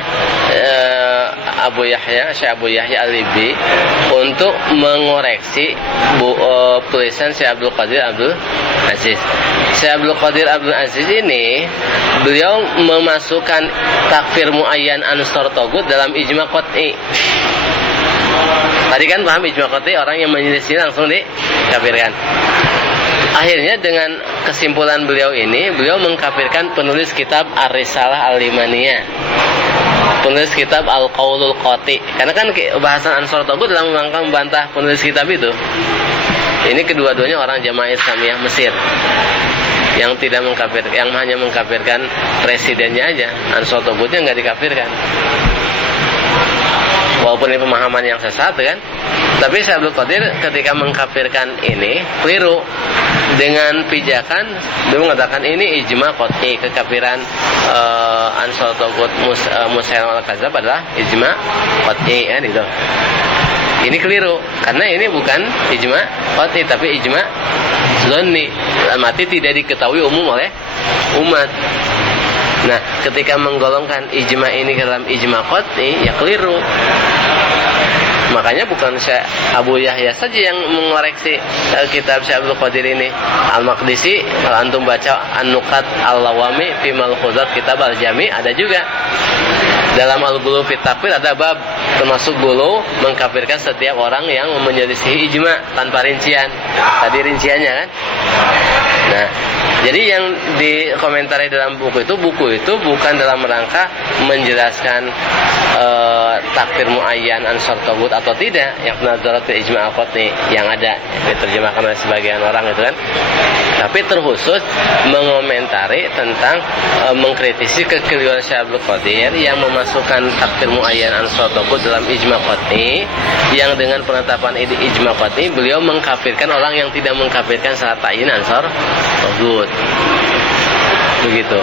Syekh Abu Yahya Al-Libbi untuk mengoreksi tulisan Syekh Abdul Qadir Abdul Aziz. Syekh Abdul Qadir Abdul Aziz ini beliau memasukkan takfir muayyan Ansar Togut dalam ijma qat'i. Tadi kan paham ijma qat'i, orang yang menyelisih langsung dikafirkan. Akhirnya dengan kesimpulan beliau ini, beliau mengkafirkan penulis kitab Ar-Risalah Al-Limaniyah, penulis kitab Al-Qaulul Qati. Karena kan bahasan Ansar Togut dalam rangka membantah penulis kitab itu. Ini kedua-duanya orang Jamaah Islamiyah Mesir yang tidak mengkafirkan, yang hanya mengkafirkan presidennya aja. Ansar Togutnya nggak dikafirkan. Walaupun ini pemahaman yang sesat kan. Tapi Syekh Abdul Qadir ketika mengkafirkan ini keliru. Dengan pijakan dia mengatakan ini ijma qat'i, kekafiran Ansar Togut Musailamah al-Kadzdzab adalah ijma qat'i kan itu. Ini keliru karena ini bukan ijma qat'i tapi ijma zonni. Mati tidak diketahui umum oleh umat. Nah, ketika menggolongkan ijma ini ke dalam ijma qat'i ya keliru. Makanya bukan Syekh Abu Yahya saja yang mengoreksi kitab Syekh Abdul Qadir ini. Al-Maqdisi, kalau antum baca An-Nuqat Al-Lawami fi Malkhuzat Kitab Al-Jami, ada juga dalam Al-Ghulu fi Takfir ada bab termasuk ghulu mengkafirkan setiap orang yang menyelisihi ijma tanpa rincian. Tadi rinciannya kan. Nah, jadi yang dikomentari dalam buku itu bukan dalam rangka menjelaskan takfir muayyan Ansar Togut atau tidak, yang nazarat fil ijma al-qat'i yang ada diterjemahkan oleh sebagian orang itu kan. Tapi terkhusus mengomentari tentang mengkritisi kekeliruan Syekh Abdul Qadir yang memasukkan takfir muayyan Ansar Togut dalam ijma qat'i, yang dengan penetapan ijma qat'i beliau mengkafirkan orang yang tidak mengkafirkan secara ta'yin Ansar Togut. Begitu.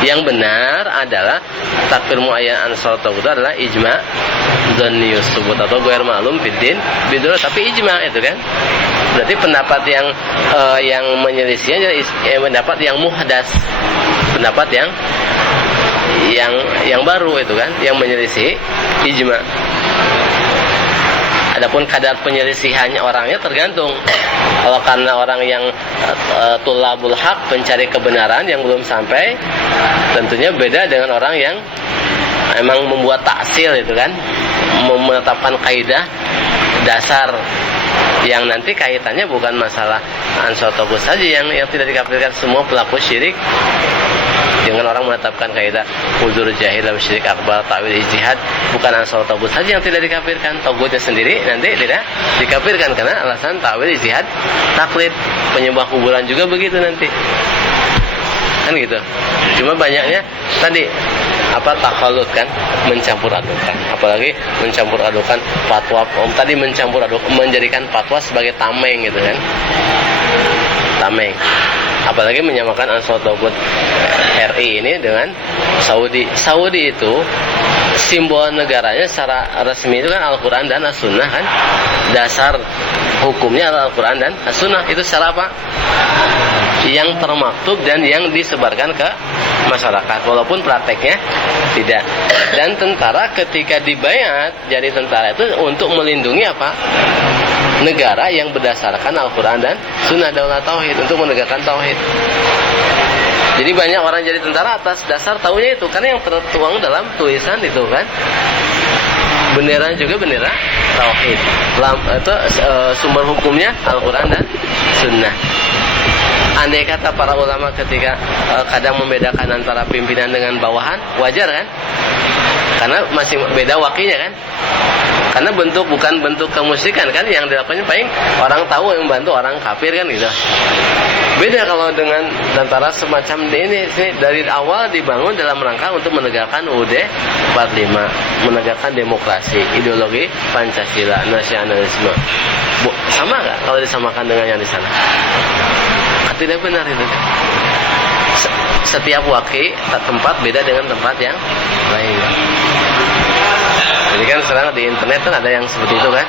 Yang benar adalah takfir muayyan Ansar Togut adalah ijma dzanniyus subut atau ghair ma'lum fiddin bidur, tapi ijma itu kan. Berarti pendapat yang menyelisihnya pendapat yang muhdas, pendapat yang baru itu kan, yang menyelisih ijma. Adapun kadar penyelisihannya orangnya tergantung. Kalau karena orang yang tulabul haq, pencari kebenaran yang belum sampai, tentunya beda dengan orang yang emang membuat taksil itu kan, menetapkan kaidah dasar yang nanti kaitannya bukan masalah ansotobus saja yang tidak dikafirkan semua pelaku syirik. Dengan orang menetapkan kaidah uzur jahil dalam syirik akbar, ta'wil ijtihad, bukan asal taubat saja yang tidak dikafirkan, taubatnya sendiri nanti tidak dikafirkan karena alasan ta'wil ijtihad taklid. Penyembah kuburan juga begitu nanti, kan gitu. Cuma banyaknya tadi takhalut kan, mencampur adukan, apalagi mencampur adukan fatwa tadi, mencampur adukan menjadikan fatwa sebagai tameng gitu kan, tameng. Apalagi menyamakan Ansar Taubat RI ini dengan Saudi. Saudi itu simbol negaranya secara resmi itu kan Al-Quran dan As-Sunnah kan. Dasar hukumnya adalah Al-Quran dan As-Sunnah. Itu secara apa? Yang termaktub dan yang disebarkan ke masyarakat, walaupun prakteknya tidak. Dan tentara ketika dibayat jadi tentara itu untuk melindungi apa? Negara yang berdasarkan Al-Quran dan Sunnah, daulah tauhid, untuk menegakkan tauhid. Jadi banyak orang jadi tentara atas dasar taunya itu, karena yang tertuang dalam tulisan itu kan, bendera juga bendera tauhid. Itu sumber hukumnya Al-Quran dan Sunnah. Andai kata para ulama ketika kadang membedakan antara pimpinan dengan bawahan, wajar kan? Karena masih beda wakinya kan? Karena bentuk bukan bentuk kemusyrikan kan, yang dilakukannya paling orang tahu yang membantu orang kafir kan gitu. Beda kalau dengan tentara semacam ini dari awal dibangun dalam rangka untuk menegakkan UUD 45, menegakkan demokrasi, ideologi Pancasila, nasionalisme. Sama nggak kalau disamakan dengan yang di sana? Tidak benar itu kan. Setiap wakil tempat beda dengan tempat yang lain. Jadi kan sekarang di internet kan ada yang seperti itu kan.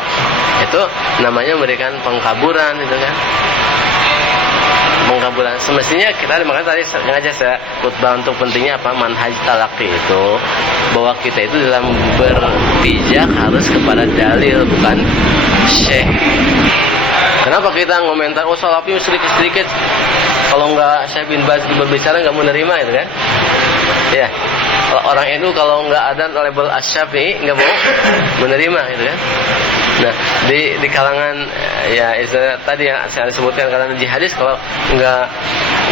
Itu namanya memberikan pengkaburan itu kan. Pengkaburan. Semestinya kita makanya tadi sengaja saya khutbah untuk pentingnya apa? Manhaj talaqi itu, bahwa kita itu dalam berpijak harus kepada dalil, bukan syekh. Kenapa kita ngomentar salafi sedikit-sedikit, kalau nggak Syekh bin Baz berbicara nggak mau nerima itu kan? Ya, orang itu kalau nggak ada label Asy-Syafi'i nggak mau menerima gitu kan? Nah, di kalangan ya istilah tadi yang saya sebutkan kalangan jihadis, kalau nggak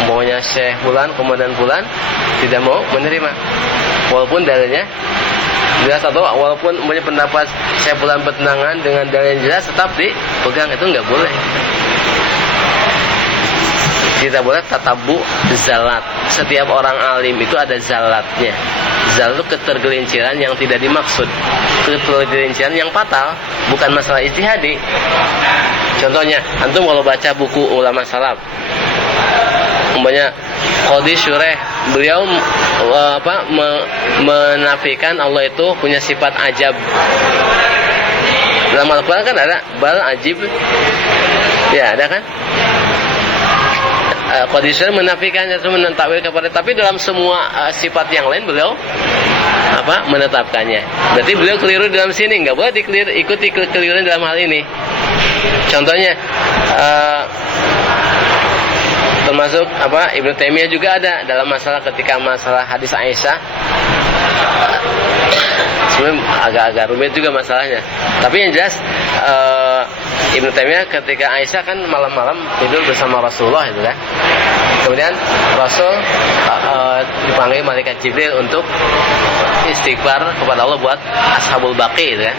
maunya Syekh Fulan kemudian Fulan tidak mau menerima, walaupun dalilnya jelas, atau walaupun punya pendapat Syekh Fulan bertentangan dengan dalil yang jelas, tetap dipegang, itu nggak boleh. Kita boleh tatabu zalat. Setiap orang alim itu ada zalatnya. Zalat itu ketergelinciran yang tidak dimaksud, ketergelinciran yang fatal, bukan masalah ijtihadi. Contohnya, antum kalau baca buku ulama salaf, umpamanya Qadhi Syureh, beliau menafikan Allah itu punya sifat ajab. Dalam Al-Quran kan ada bal ajib, ya ada kan? Qadhi Syureh menafikannya, mentakwil kepada, tapi dalam semua sifat yang lain beliau menetapkannya. Berarti beliau keliru dalam sini, nggak boleh ikuti kekeliruan dalam hal ini. Contohnya termasuk Ibnu Taimiyah juga ada dalam masalah ketika masalah hadis Aisyah. Sebenarnya agak-agak rumit juga masalahnya. Tapi yang jelas Ibnu Taimiyah ketika Aisyah kan malam-malam tidur bersama Rasulullah itu kan. Kemudian Rasul dipanggil malaikat Jibril untuk istighfar kepada Allah buat Ashabul Baqi itu kan.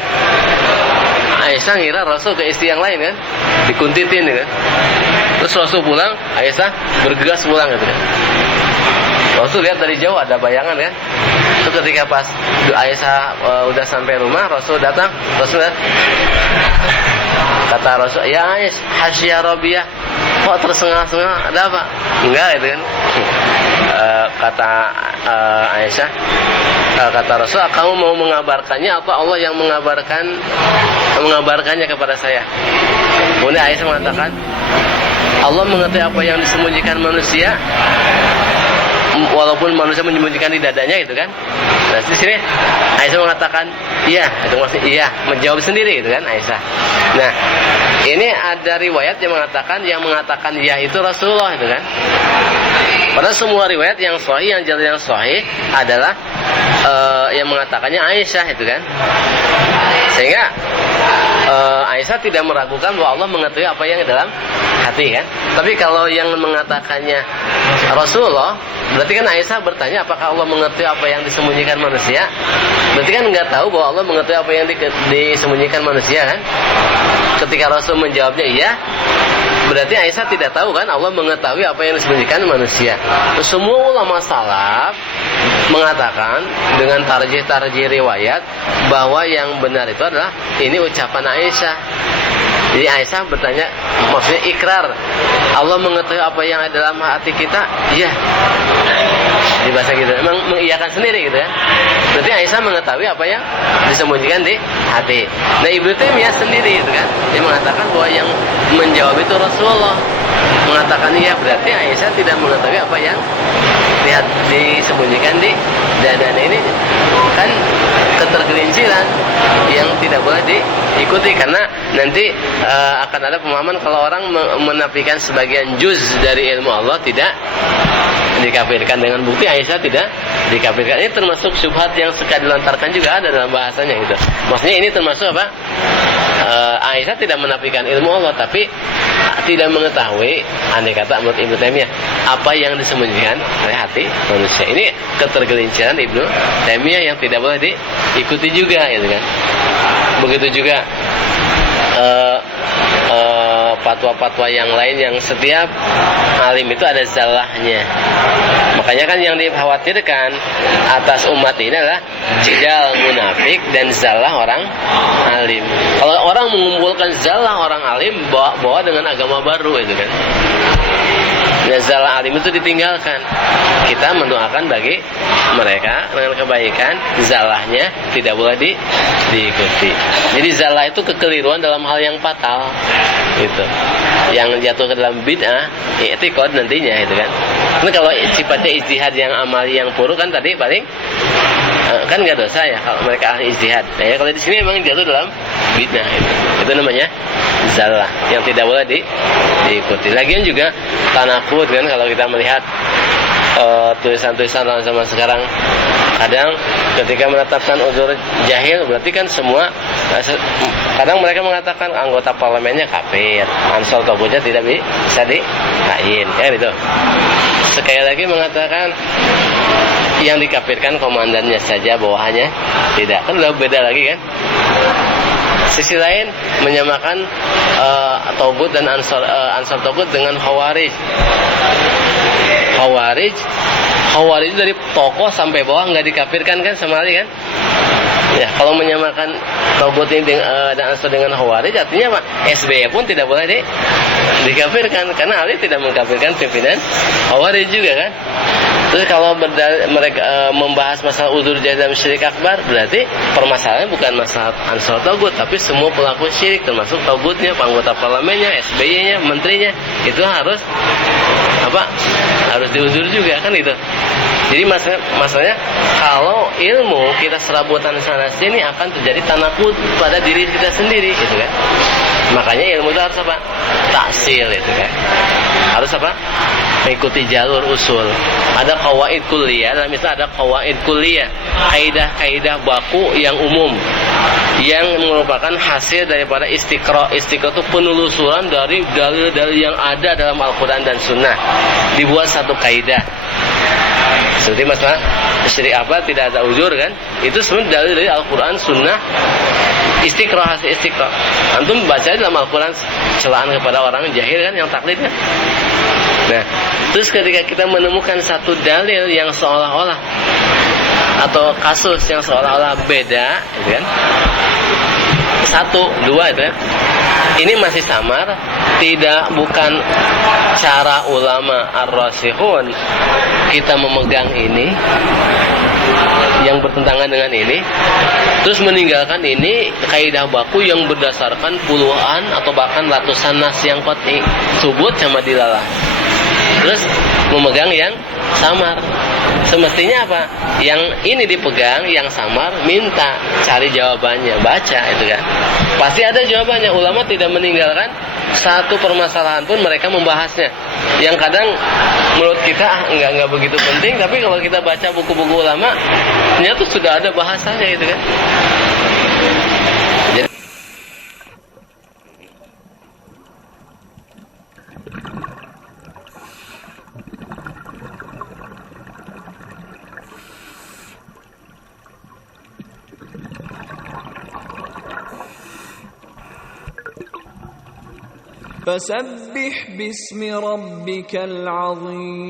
Aisyah ngira Rasul ke istri yang lain kan, dikuntitin gitu kan. Terus Rasul pulang, Aisyah bergegas pulang gitu kan. Rasul lihat dari jauh ada bayangan kan. Itu ketika pas Aisyah udah sampai rumah, Rasul datang, kata Rasul, ya Aisyah, hasya Rabiah, kok tersengah-sengah, ada apa? Enggak gitu kan. Kata Aisyah, kata Rasul, kamu mau mengabarkannya atau Allah yang mengabarkannya kepada saya? Kemudian Aisyah mengatakan, Allah mengetahui apa yang disembunyikan manusia, walaupun manusia menyembunyikan di dadanya, gitu kan. Nah, di sini Aisyah mengatakan iya, itu maksudnya iya, menjawab sendiri, gitu kan Aisyah. Nah, ini ada riwayat yang mengatakan iya itu Rasulullah, gitu kan. Padahal semua riwayat yang sahih, yang jalur yang sahih adalah yang mengatakannya Aisyah, itu kan. Sehingga Aisyah tidak meragukan bahwa Allah mengetahui apa yang dalam hati, kan. Tapi kalau yang mengatakannya Rasulullah, berarti kan Aisyah bertanya apakah Allah mengetahui apa yang disembunyikan manusia. Berarti kan nggak tahu bahwa Allah mengetahui apa yang disembunyikan manusia, kan. Ketika Rasul menjawabnya iya, berarti Aisyah tidak tahu, kan, Allah mengetahui apa yang disembunyikan manusia. Semua ulama salaf mengatakan dengan tarjih riwayat bahwa yang benar itu adalah ini ucapan Aisyah. Jadi Aisyah bertanya, maksudnya ikrar, Allah mengetahui apa yang ada dalam hati kita. Iya, di bahasa gitu, memang mengiyakan sendiri, gitu ya. Berarti Aisyah mengetahui apa yang disembunyikan di hati. Nah, Ibnu Taimiyah sendiri, gitu kan, dia mengatakan bahwa yang menjawab itu Rasulullah, mengatakan iya, berarti Aisyah tidak mengetahui apa yang disembunyikan di dada. Ini kan ketergelinciran yang tidak boleh diikuti, karena nanti akan ada pemahaman kalau orang menafikan sebagian juz dari ilmu Allah tidak dikafirkan dengan bukti Aisyah tidak dikafirkan. Ini termasuk syubhat yang suka dilontarkan juga ada dalam bahasanya, gitu. Maksudnya ini termasuk apa? Aisyah tidak menafikan ilmu Allah, tapi tidak mengetahui, andai kata menurut Ibnu Taimiyah, apa yang disembunyikan oleh hati manusia. Ini ketergelinciran Ibnu Taimiyah yang tidak boleh diikuti juga, gitu kan. Begitu juga fatwa-fatwa yang lain yang setiap alim itu ada zallahnya. Makanya kan yang dikhawatirkan atas umat ini adalah jidal munafik dan zallah orang alim. Kalau orang mengumpulkan zallah orang alim, bawa dengan agama baru, itu kan. Dan zallah alim itu ditinggalkan. Kita mendoakan bagi mereka dengan kebaikan, zallahnya tidak boleh diikuti. Jadi zallah itu kekeliruan dalam hal yang fatal, gitu, yang jatuh ke dalam bid'ah, i'tiqad nantinya, itu kan. Ini kalau sifatnya ijtihad yang amali yang buruk, kan tadi paling kan nggak dosa ya kalau mereka ahli ijtihad. Nah, ya, kalau di sini memang jatuh dalam bid'ah, itu namanya zallah yang tidak boleh diikuti. Lagian juga tanakud, kan, kalau kita melihat tulisan-tulisan orang zaman sekarang, kadang ketika menetapkan uzur jahil, berarti kan semua, kadang mereka mengatakan anggota parlemennya kafir, ansor togutnya tidak bisa dikain, kan itu. Sekali lagi mengatakan yang dikafirkan komandannya saja, bawahannya tidak, kan udah beda lagi, kan. Sisi lain menyamakan togut dan ansor togut dengan khawarij. Khawarij dari tokoh sampai bawah nggak dikafirkan, kan, sama Ali, kan. Ya, kalau menyamakan togut ini dan ansor dengan khawarij, artinya apa? SBY pun tidak boleh dikafirkan, karena Ali tidak mengkafirkan pimpinan khawarij juga, kan. Terus kalau mereka membahas masalah uzur jahil dalam syirik akbar, berarti permasalahannya bukan masalah ansor togut, tapi semua pelaku syirik, termasuk togutnya, anggota parlemennya, SBY-nya, menterinya, itu harus apa? Harus diuzur juga, kan, itu. Jadi masalahnya kalau ilmu kita serabutan sana sini akan terjadi tanakud pada diri kita sendiri, gitu kan. Makanya ilmu itu harus apa? Taksil, itu kan. Harus apa? Mengikuti jalur usul. Ada qawaid kulliyah, dalam itu ada qawaid kulliyah, kaidah-kaidah baku yang umum, yang merupakan hasil daripada istiqra. Istiqra itu penelusuran dari dalil-dalil yang ada dalam Al-Quran dan Sunnah, dibuat satu kaidah. Seperti masalah syirik apa tidak ada uzur, kan, itu sebenarnya dalil dari Al-Quran, Sunnah, istiqra, hasil istiqra. Antum baca dalam Al-Quran celaan kepada orang jahil, kan, yang taklid, kan. Nah, terus ketika kita menemukan satu dalil yang seolah-olah atau kasus yang seolah-olah beda, gitu kan, satu, dua, itu ya, ini masih samar, bukan cara ulama ar-rasikhun kita memegang ini, yang bertentangan dengan ini, terus meninggalkan ini kaidah baku yang berdasarkan puluhan atau bahkan ratusan nas yang qat'i, subut sama dilalah, terus memegang yang samar. Semestinya apa? Yang ini dipegang, yang samar minta cari jawabannya, baca itu kan. Pasti ada jawabannya. Ulama tidak meninggalkan satu permasalahan pun mereka membahasnya. Yang kadang menurut kita enggak begitu penting, tapi kalau kita baca buku-buku ulama, ternyata sudah ada bahasanya itu kan. Jadi فسبح باسم ربك العظيم